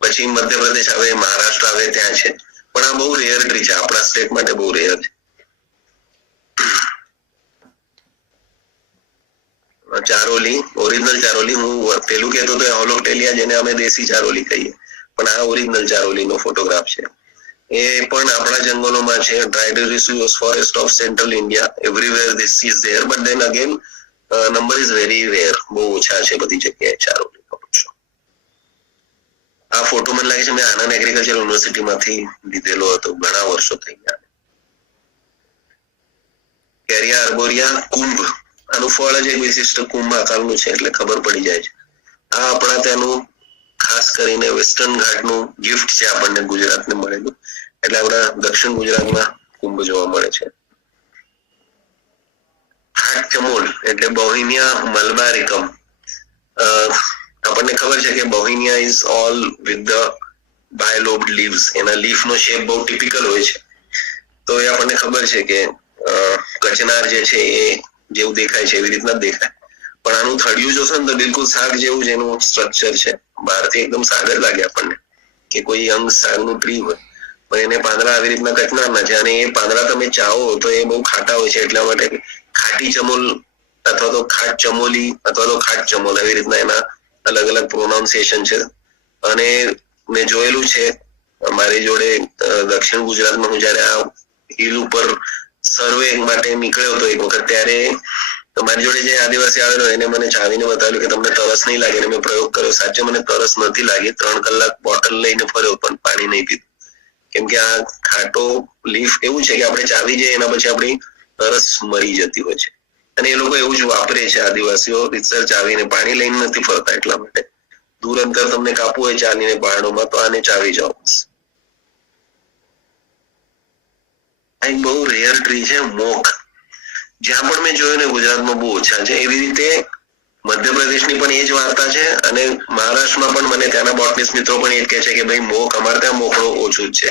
પછી મધ્યપ્રદેશ આવે, મહારાષ્ટ્ર આવે ત્યાં છે. પણ આ બહુ રેર ટ્રી છે. આપણા સ્ટેટ માટે બહુ રેર છે. ચારોલી, ઓરિજિનલ ચારોલી, હું પેલું કહેતો તો હોલોક્ટેલિયા જેને અમે દેશી ચારોલી કહીએ, પણ આ ઓરિજિનલ ચારોલીનો ફોટોગ્રાફ છે. એ પણ આપણા જંગલોમાં છે. Dry deciduous forest of central India, everywhere this is there, but then again number is very rare. બહુ ઓછા છે બધી જગ્યાએ ચારોલીના વૃક્ષો. આ ફોટો મને લાગે છે મેં આનંદ એગ્રીકલ્ચર યુનિવર્સિટીમાંથી લીધેલો હતો, ઘણા વર્ષો થઈ ગયા. કેરિયા આર્બોરિયા કુંભ, આનું ફળ જ એક વિશિષ્ટ કુંભ આકારનું છે એટલે ખબર પડી જાય છે. આ આપણા ત્યાંનું ખાસ કરીને વેસ્ટર્ન ઘાટનું ગિફ્ટ છે આપણને ગુજરાતને મળેલું, એટલે આપણા દક્ષિણ ગુજરાતમાં કુંભ જોવા મળે છે. હાટ ચમોલ એટલે બોહિનિયા મલબારિકમ. આપણને ખબર છે કે bauhinia is all with the bilobed leaves. એના લીફ નો શેપ બહુ ટિપિકલ હોય છે. તો એ આપણને ખબર છે કે કચનાર જે છે એ જેવું દેખાય છે એવી રીતના જ દેખાય, પણ આનું થડિયું જોશો ને તો બિલકુલ શાક જેવું જ એનું સ્ટ્રક્ચર છે. બહારથી એકદમ શાક જ લાગે આપણને કે કોઈ યંગ શાકનું ટ્રી હોય, પણ એને પાંદડા આવી રીતના કચનારના છે. અને એ પાંદડા તમે ચાવો તો એ બહુ ખાટા હોય છે, એટલા માટે ખાટી ચમોલ અથવા તો ખાટ ચમોલી અથવા તો ખાટ ચમોલ આવી રીતના એના અલગ અલગ પ્રોનાઉન્સિએશન છે. અને મેં જોયેલું છે મારી જોડે દક્ષિણ ગુજરાતમાં હું જયારે આ હિલ ઉપર સર્વે માટે નીકળ્યો હતો એક વખત, ત્યારે મારી જોડે જે આદિવાસી આવેલો એને મને ચાવીને બતાવ્યું કે તમને તરસ નહીં લાગે. મેં પ્રયોગ કર્યો, સાચે મને તરસ નથી લાગી. 3 કલાક બોટલ લઈને ફર્યો પણ પાણી નહીં પીધું, કેમ કે આ ખાટો લીફ એવું છે કે આપણે ચાવી જઈએ એના પછી આપણી તરસ મરી જતી હોય છે. અને એ લોકો એવું જ વાપરે છે આદિવાસીઓ, રીતસર ચાવીને પાણી લઈને નથી ફરતા. એટલા માટે દૂર અંતર તમને કાપવું હોય ચાલીને પહાડોમાં તો આને ચાવી જાઓ. એક બહુ રેર ટ્રી છે મોક, જ્યાં પણ મેં જોયું ને ગુજરાતમાં બહુ ઓછા છે. એવી રીતે મધ્યપ્રદેશની પણ એ જ વાર્તા છે, અને મહારાષ્ટ્રમાં પણ મને ત્યાંના બોટનિસ્ટ મિત્રો પણ એ જ કહે છે કે ભાઈ મોક અમારે ત્યાં મોકળો ઓછું જ છે.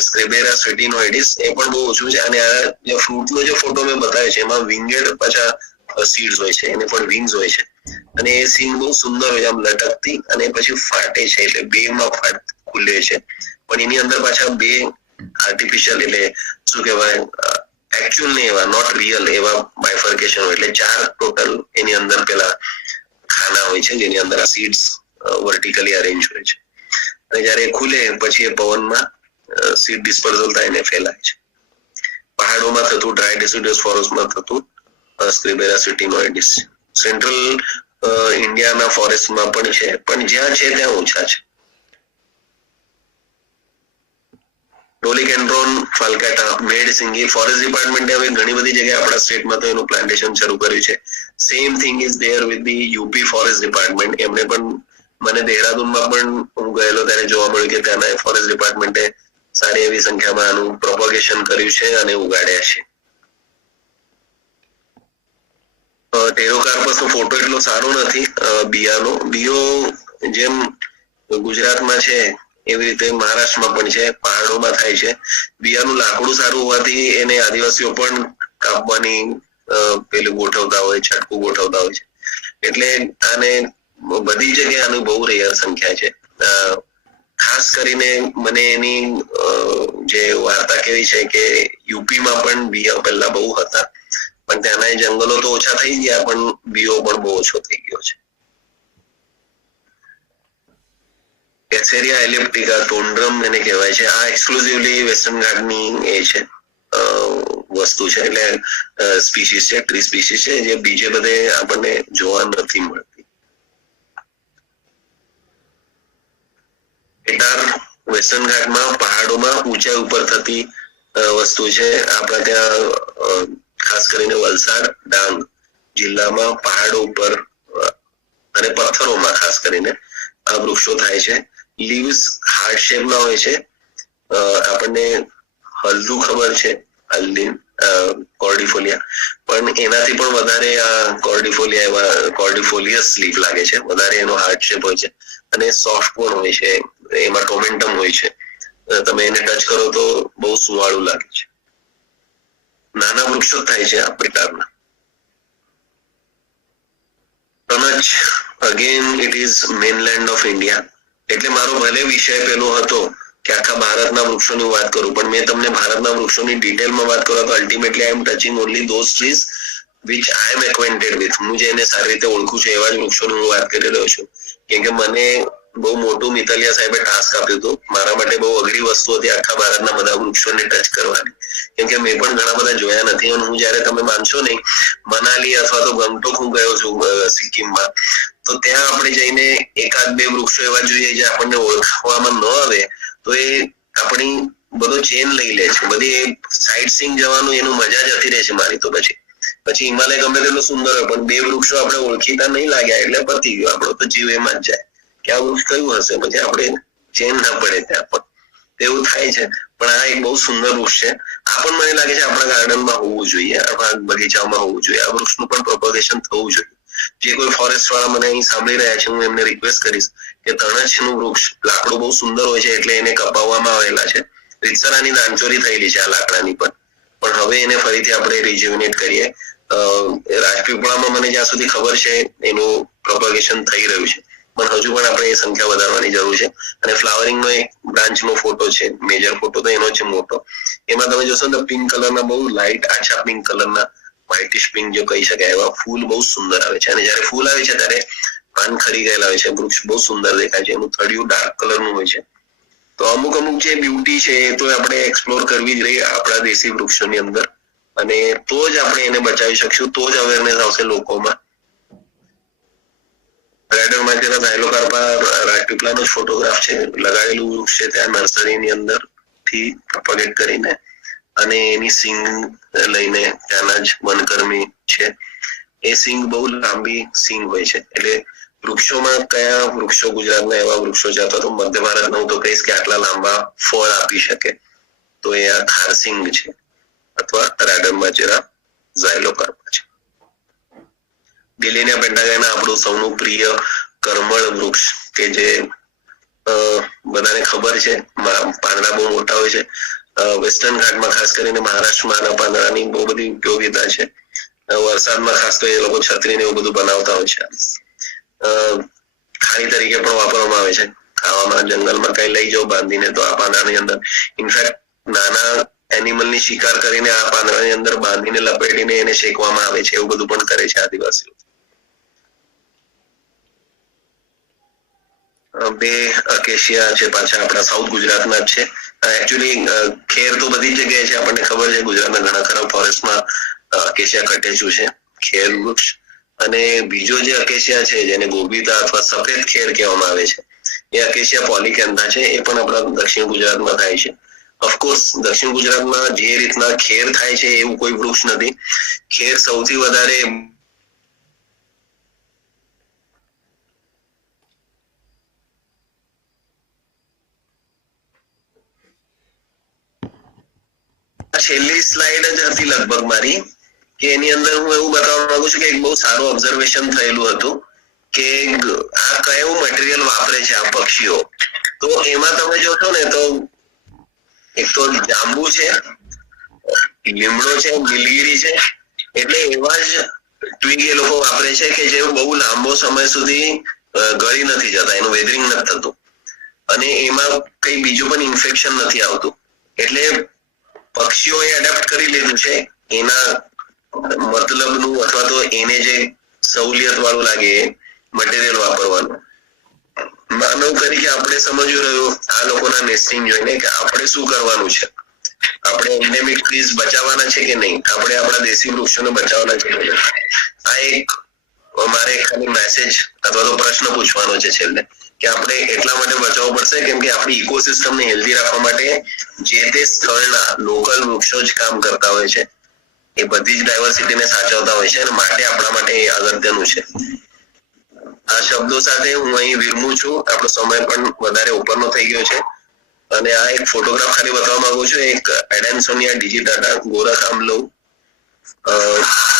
સ્ક્રેબેરા સ્વીટીનોઇડિસ એ પણ બહુ ઓછું છે. અને આ જે ફ્રૂટનો જે ફોટો મેં બતાવ્યો છે એમાં વિંગેડ પાછા સીડ્સ હોય છે, એને પણ વિંગ્સ હોય છે. અને એ સીન બહુ સુંદર હોય, આમ લટકતી અને પછી ફાટે છે, એટલે બે માં ફાટ ખુલે છે. પણ એની અંદર પાછા બે આર્ટિફિશિયલ એટલે શું કહેવાય એકચ્યુઅલ ને એવા નોટ રિયલ એવા બાયફર્કેશન હોય, એટલે 4 ટોટલ એની અંદર પેલા ખાના હોય છે જેની અંદર આ સીડ્સ વર્ટિકલી અરેન્જ હોય છે. અને જયારે ખુલે પછી એ પવનમાં સીડ ડિસ્પર્ઝલ થાય ને ફેલાય છે. પહાડોમાં થતું ડ્રાય deciduous ફોરેસ્ટમાં થતું સ્ક્રેબેરા સ્વીટીનોઇડિસ. સેન્ટ્રલ ઇન્ડિયાના ફોરેસ્ટમાં પણ છે, પણ જ્યાં છે ત્યાં ઓછા છે. ડોલિકેન્ડ્રોન ફાલ્કાટા, મેડસિંગી, ફોરેસ્ટ ડિપાર્ટમેન્ટે હવે ઘણી બધી જગ્યાએ આપણા સ્ટેટમાં તો એનું પ્લાન્ટેશન શરૂ કર્યું છે. Same thing is there with the UP forest department. એમને પણ મને દહેરાદૂનમાં પણ હું ગયેલો ત્યારે જોવા મળ્યું કે ત્યાંના ફોરેસ્ટ ડિપાર્ટમેન્ટે સારી એવી સંખ્યામાં આનું પ્રોપોગેશન કર્યું છે અને ઉગાડ્યા છે. ટેરોકાર્પસનો ફોટો એટલો સારો નથી બિયાનો. બીયો જેમ ગુજરાતમાં છે એવી રીતે મહારાષ્ટ્રમાં પણ છે, પહાડોમાં થાય છે. બિયાનું લાકડું સારું હોવાથી એને આદિવાસીઓ પણ કાપવાની પેલું ગોઠવતા હોય, છટકું ગોઠવતા હોય છે. એટલે આને બધી જગ્યાએ આનું બહુ રેર સંખ્યા છે. ખાસ કરીને મને એની જે વાર્તા કેવી છે કે યુપીમાં પણ બિયા પહેલા બહુ હતા, પણ ત્યાંના જંગલો તો ઓછા થઈ ગયા, પણ બીઓ પણ બહુ ઓછો થઈ ગયો છે. કેસેરિયા એલિપ્ટિકા ટોન્ડ્રમ એને કહેવાય છે. આ એક્સક્લુઝિવલી વેસ્ટર્ન ઘાટની એ છે વસ્તુ છે, એટલે સ્પીસીસ છે, ટ્રી સ્પીસીસ છે, જે બીજે બધે આપણને જોવા નથી મળતી. કેટાર વેસ્ટર્ન ઘાટમાં પહાડોમાં ઊંચાઈ ઉપર થતી વસ્તુ છે. આપણા ત્યાં ખાસ કરીને વલસાડ, ડાંગ જિલ્લામાં પહાડો ઉપર અને પથ્થરોમાં ખાસ કરીને આ વૃક્ષો થાય છે. લીવ્સ હાર્ટ શેપ ના હોય છે. આપણને હલ્દુ ખબર છે, હલ્દીન કોર્ડિફોલિયા, પણ એનાથી પણ વધારે આ કોર્ડિફોલિયા એવા કોર્ડિફોલિયસ લીફ લાગે છે. વધારે એનો હાર્ટ શેપ હોય છે અને સોફ્ટ પણ હોય છે. એમાં ટોમેન્ટમ હોય છે. તમે એને ટચ કરો તો બહુ સુવાળું લાગે છે. નાના વૃક્ષો થાય છે આ પ્રકારના. Kutch again it is mainland of India. એટલે મારો ભલે વિષય પેલો હતો કે આખા ભારતના વૃક્ષોની વાત કરું, પણ મેં તમને ભારતના વૃક્ષોની ડિટેલમાં વાત કરું તો ultimately I am touching only those trees which I am acquainted with. હું જેને સારી રીતે ઓળખું છું એવા જ વૃક્ષોની હું વાત કરી રહ્યો છું, કેમ કે મને બહુ મોટું મિતાલિયા સાહેબે ટાસ્ક આપ્યું હતું. મારા માટે બહુ અઘરી વસ્તુ હતી આખા ભારતના બધા વૃક્ષોને ટચ કરવાની, કેમ કે મેં પણ ઘણા બધા જોયા નથી. અને હું જયારે, તમે માનશો નહીં, મનાલી અથવા તો ગંગટોક હું ગયો છું સિક્કિમમાં, તો ત્યાં આપણે જઈને એકાદ બે વૃક્ષો એવા જોઈએ જે આપણને ઓળખવામાં ન આવે તો એ આપણી બધો ચેન લઈ લે છે. બધી સાઇટ સીઈંગ જવાનું એનું મજા જતી રહે છે મારી તો. પછી હિમાલય ગમે તેટલું સુંદર હોય પણ બે વૃક્ષો આપણે ઓળખીતા નહીં લાગ્યા એટલે પતી ગયો, આપણો તો જીવ એમાં જ જાય કે આ વૃક્ષ કયું હશે, પછી આપણે ચેન ના પડે ત્યાં પણ એવું થાય છે. પણ આ એક બહુ સુંદર વૃક્ષ છે. આ પણ મને લાગે છે આપણા ગાર્ડનમાં હોવું જોઈએ, આપણા બગીચામાં હોવું જોઈએ. આ વૃક્ષનું પણ પ્રોપોગેશન થવું જોઈએ. જે કોઈ ફોરેસ્ટ વાળા મને અહીં સાંભળી રહ્યા છે, હું એમને રિક્વેસ્ટ કરીશ કે તણછનું વૃક્ષ, લાકડું બહુ સુંદર હોય છે એટલે એને કપાવવામાં આવેલા છે. રીતસરાની દાનચોરી થયેલી છે આ લાકડાની પણ હવે એને ફરીથી આપણે રિજ્યુવિનેટ કરીએ. રાજપીપળામાં મને જ્યાં સુધી ખબર છે એનું પ્રોપોગેશન થઈ રહ્યું છે, પણ હજુ પણ આપણે એ સંખ્યા વધારવાની જરૂર છે. અને ફ્લાવરિંગ નો એક બ્રાન્ચ નો ફોટો છે, મેજર ફોટો તો એનો છે મોટો. એમાં તમે જોશો તો પિંક કલરના, બહુ લાઇટ આછા પિંક કલરના, વ્હાઇટિશ પિંક જો કહી શકાય એવા ફૂલ બહુ સુંદર આવે છે. અને જયારે ફૂલ આવે છે ત્યારે પાન ખરી ગયેલા હોય છે. વૃક્ષ બહુ સુંદર દેખાય છે. એનું તળિયું ડાર્ક કલરનું હોય છે. તો અમુક જે બ્યુટી છે એ તો આપણે એક્સપ્લોર કરવી જ રહી આપણા દેશી વૃક્ષોની અંદર, અને તો જ આપણે એને બચાવી શકશું, તો જ અવેરનેસ આવશે લોકોમાં. રાઇડરમાં જેના ઝાયલોકાર્પા રાજપીપળાનો જ ફોટોગ્રાફ છે, લગાડેલું વૃક્ષ છે ત્યાં નર્સરીની અંદર થી પ્રોપોગેટ કરીને, અને એની સિંગ લઈને ત્યાંના જ વનકર્મી છે. એ સિંગ બહુ લાંબી સિંગ હોય છે. એટલે વૃક્ષોમાં કયા વૃક્ષો ગુજરાતના એવા વૃક્ષો છે, અથવા તો મધ્ય ભારતના હું તો કહીશ કે આટલા લાંબા ફળ આપી શકે, તો એ આ ખારસિંગ છે અથવા રાડરમાચેરા ઝાયલોકાર્પા છે. દિલીના પેન્ટાગાના આપણું સૌનું પ્રિય કરમળ વૃક્ષ કે જે બધાને ખબર છે, પાંદડા બહુ મોટા હોય છે. વેસ્ટર્ન ઘાટમાં ખાસ કરીને મહારાષ્ટ્રમાં આના પાંદડાની બહુ બધી ઉપયોગિતા છે. વરસાદમાં ખાસ તો એ લોકો છત્રીને એવું બધું બનાવતા હોય છે. ખાણી તરીકે પણ વાપરવામાં આવે છે. ખાવામાં જંગલમાં કઈ લઈ જાઓ બાંધીને તો આ પાંદડાની અંદર, ઇનફેક્ટ નાના એનિમલ ની શિકાર કરીને આ પાંદડાની અંદર બાંધીને લપેટીને એને શેકવામાં આવે છે. એવું બધું પણ કરે છે આદિવાસીઓ. બે અકેશિયા છે પાછા આપણા સાઉથ ગુજરાતના જ છે. એકચ્યુઅલી ખેર તો બધી જગ્યાએ છે, આપણને ખબર છે. ગુજરાતના ઘણા ખરા ફોરેસ્ટમાં અકેશિયા કટેચું છે, ખેર વૃક્ષ. અને બીજો જે અકેશિયા છે જેને ગોબીતા અથવા સફેદ ખેર કહેવામાં આવે છે, એ અકેશિયા પોલિકેન્થા છે. એ પણ આપણા દક્ષિણ ગુજરાતમાં થાય છે. ઓફકોર્સ દક્ષિણ ગુજરાતમાં જે રીતના ખેર થાય છે એવું કોઈ વૃક્ષ નથી. ખેર સૌથી વધારે છેલ્લી સ્લાઇડ જ હતી લગભગ મારી, કે એની અંદર હું એવું બતાવવા માંગુ છું કે એક બહુ સારું ઓબ્ઝર્વેશન થયેલું હતું કે આ કયું મટીરિયલ વાપરે છે આ પક્ષીઓ. તો એમાં તમે જોશો ને તો એક તો જાંબુ છે, લીમડો છે, નીલગીરી છે. એટલે એવા જ ટ્વિગ એ લોકો વાપરે છે કે જે બહુ લાંબો સમય સુધી ગળી નથી જતા, એનું વેધરિંગ નથી થતું, અને એમાં કઈ બીજું પણ ઇન્ફેક્શન નથી આવતું. એટલે પક્ષીઓએ એડેપ્ટ કરી લીધું છે એના મતલબનું, અથવા તો એને જે સહુલિયત વાળું લાગે એ મટીરિયલ વાપરવાનું. માનવ તરીકે આપણે સમજવું રહ્યું આ લોકોના નેસ્ટિંગ જોઈને કે આપણે શું કરવાનું છે. આપણે એન્ડેમિક ટ્રીઝ બચાવવાના છે કે નહીં, આપણે આપણા દેશી વૃક્ષોને બચાવવાના છે કે નહીં. આ એક મારે ખાલી મેસેજ અથવા તો પ્રશ્ન પૂછવાનો છે છેલ્લે, કે આપણે એટલા માટે બચાવવું પડશે કેમ કે આપણી ઇકોસિસ્ટમને હેલ્ધી રાખવા માટે જે તે સ્થળના લોકલ વૃક્ષો જ કામ કરતા હોય છે. એ બધી જ ડાયવર્સિટીને સાચવતા હોય છે, અને માટે આપણા માટે એ અગત્યનું છે. આ શબ્દો સાથે હું અહીં વિરમું છું. આપણો સમય પણ વધારે ઉપરનો થઈ ગયો છે, અને આ એક ફોટોગ્રાફ ખાલી બતાવવા માંગુ છું. એક એડેન્સોનિયા ડિજિટાટા ગોરખ આમલો,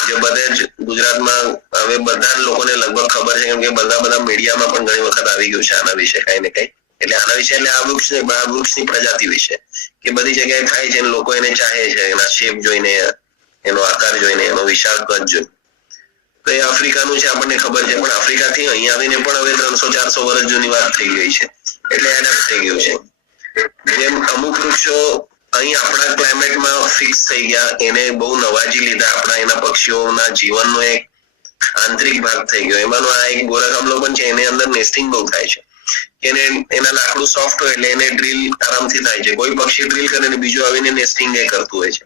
જે બધે જ ગુજરાતમાં હવે બધા લોકોને લગભગ ખબર છે, કેમ કે બધા મીડિયામાં પણ ઘણી વખત આવી ગયું છે આના વિશે કઈ ને કઈ. એટલે આના વિશે, એટલે આ વૃક્ષની પ્રજાતિ વિશે કે બધી જગ્યાએ થાય છે, લોકો એને ચાહે છે એના શેપ જોઈને, એનો આકાર જોઈને, એનો વિશાળ કદ જોઈને. તો એ આફ્રિકાનું છે, આપણને ખબર છે, પણ આફ્રિકાથી અહીંયા આવીને પણ હવે 300-400 વર્ષ જૂની વાત થઈ ગઈ છે. એટલે એડેપ્ટ થઈ ગયું છે. જેમ અમુક વૃક્ષો અહીં આપણા ક્લાઇમેટમાં ફિક્સ થઈ ગયા, એને બહુ નવાજી લીધા, આપણા એના પક્ષીઓના જીવનનો એક આંતરિક ભાગ થઈ ગયો. એમાંનો આ એક ગોરખ આમલો પણ છે, એની અંદર નેસ્ટિંગ બહુ થાય છે. એને એના લાકડું સોફ્ટ હોય એટલે એને ડ્રીલ આરામથી થાય છે. કોઈ પક્ષી ડ્રીલ કરે ને બીજું આવીને નેસ્ટિંગ એ કરતું હોય છે.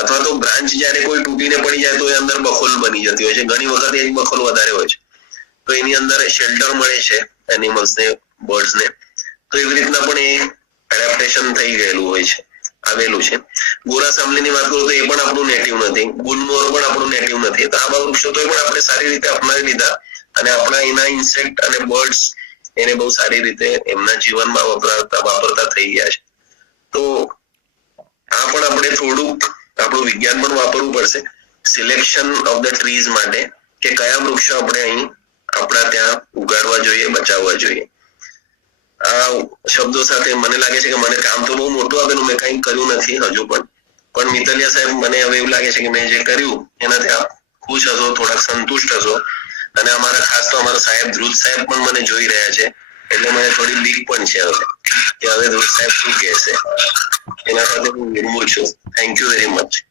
અથવા તો બ્રાન્ચ જયારે કોઈ તૂટીને પડી જાય તો એ અંદર બખોલ બની જતી હોય છે. ઘણી વખત એક બખોલ વધારે હોય છે તો એની અંદર શેલ્ટર મળે છે એનિમલ્સ ને, બર્ડ્સ ને. તો એવી રીતના પણ એ એડેપ્ટેશન થઈ ગયેલું હોય છે, આવેલું છે. ગોરા સામલીની વાત કરું તો એ પણ આપણું નેટિવ નથી. ગુલમોહર પણ આપણું નેટિવ નથી. તો આવા વૃક્ષો તો પણ આપણે સારી રીતે અપનાવી લીધા અને આપણા એના ઇન્સેક્ટ અને બર્ડ્સ એને બહુ સારી રીતે એમના જીવનમાં વાપરતા થઈ ગયા છે. તો આ પણ આપણે થોડુંક આપણું વિજ્ઞાન પણ વાપરવું પડશે સિલેક્શન ઓફ ધ ટ્રીઝ માટે, કે કયા વૃક્ષો આપણે અહીં આપણા ત્યાં ઉગાડવા જોઈએ, બચાવવા જોઈએ. આ શબ્દો સાથે મને લાગે છે કે મને કામ તો બહુ મોટું આપેલું, મેં કંઈ કર્યું નથી હજુ પણ મિતલિયા સાહેબ મને હવે એવું લાગે છે કે મેં જે કર્યું એનાથી આપ ખુશ હશો, થોડાક સંતુષ્ટ હશો. અને અમારા ખાસ તો અમારા સાહેબ ધ્રુજ સાહેબ પણ મને જોઈ રહ્યા છે એટલે મને થોડી બીક પણ છે હવે કે હવે ધ્રુજ સાહેબ શું કહેશે. એના સાથે હું વિરમું છું. Thank you very much.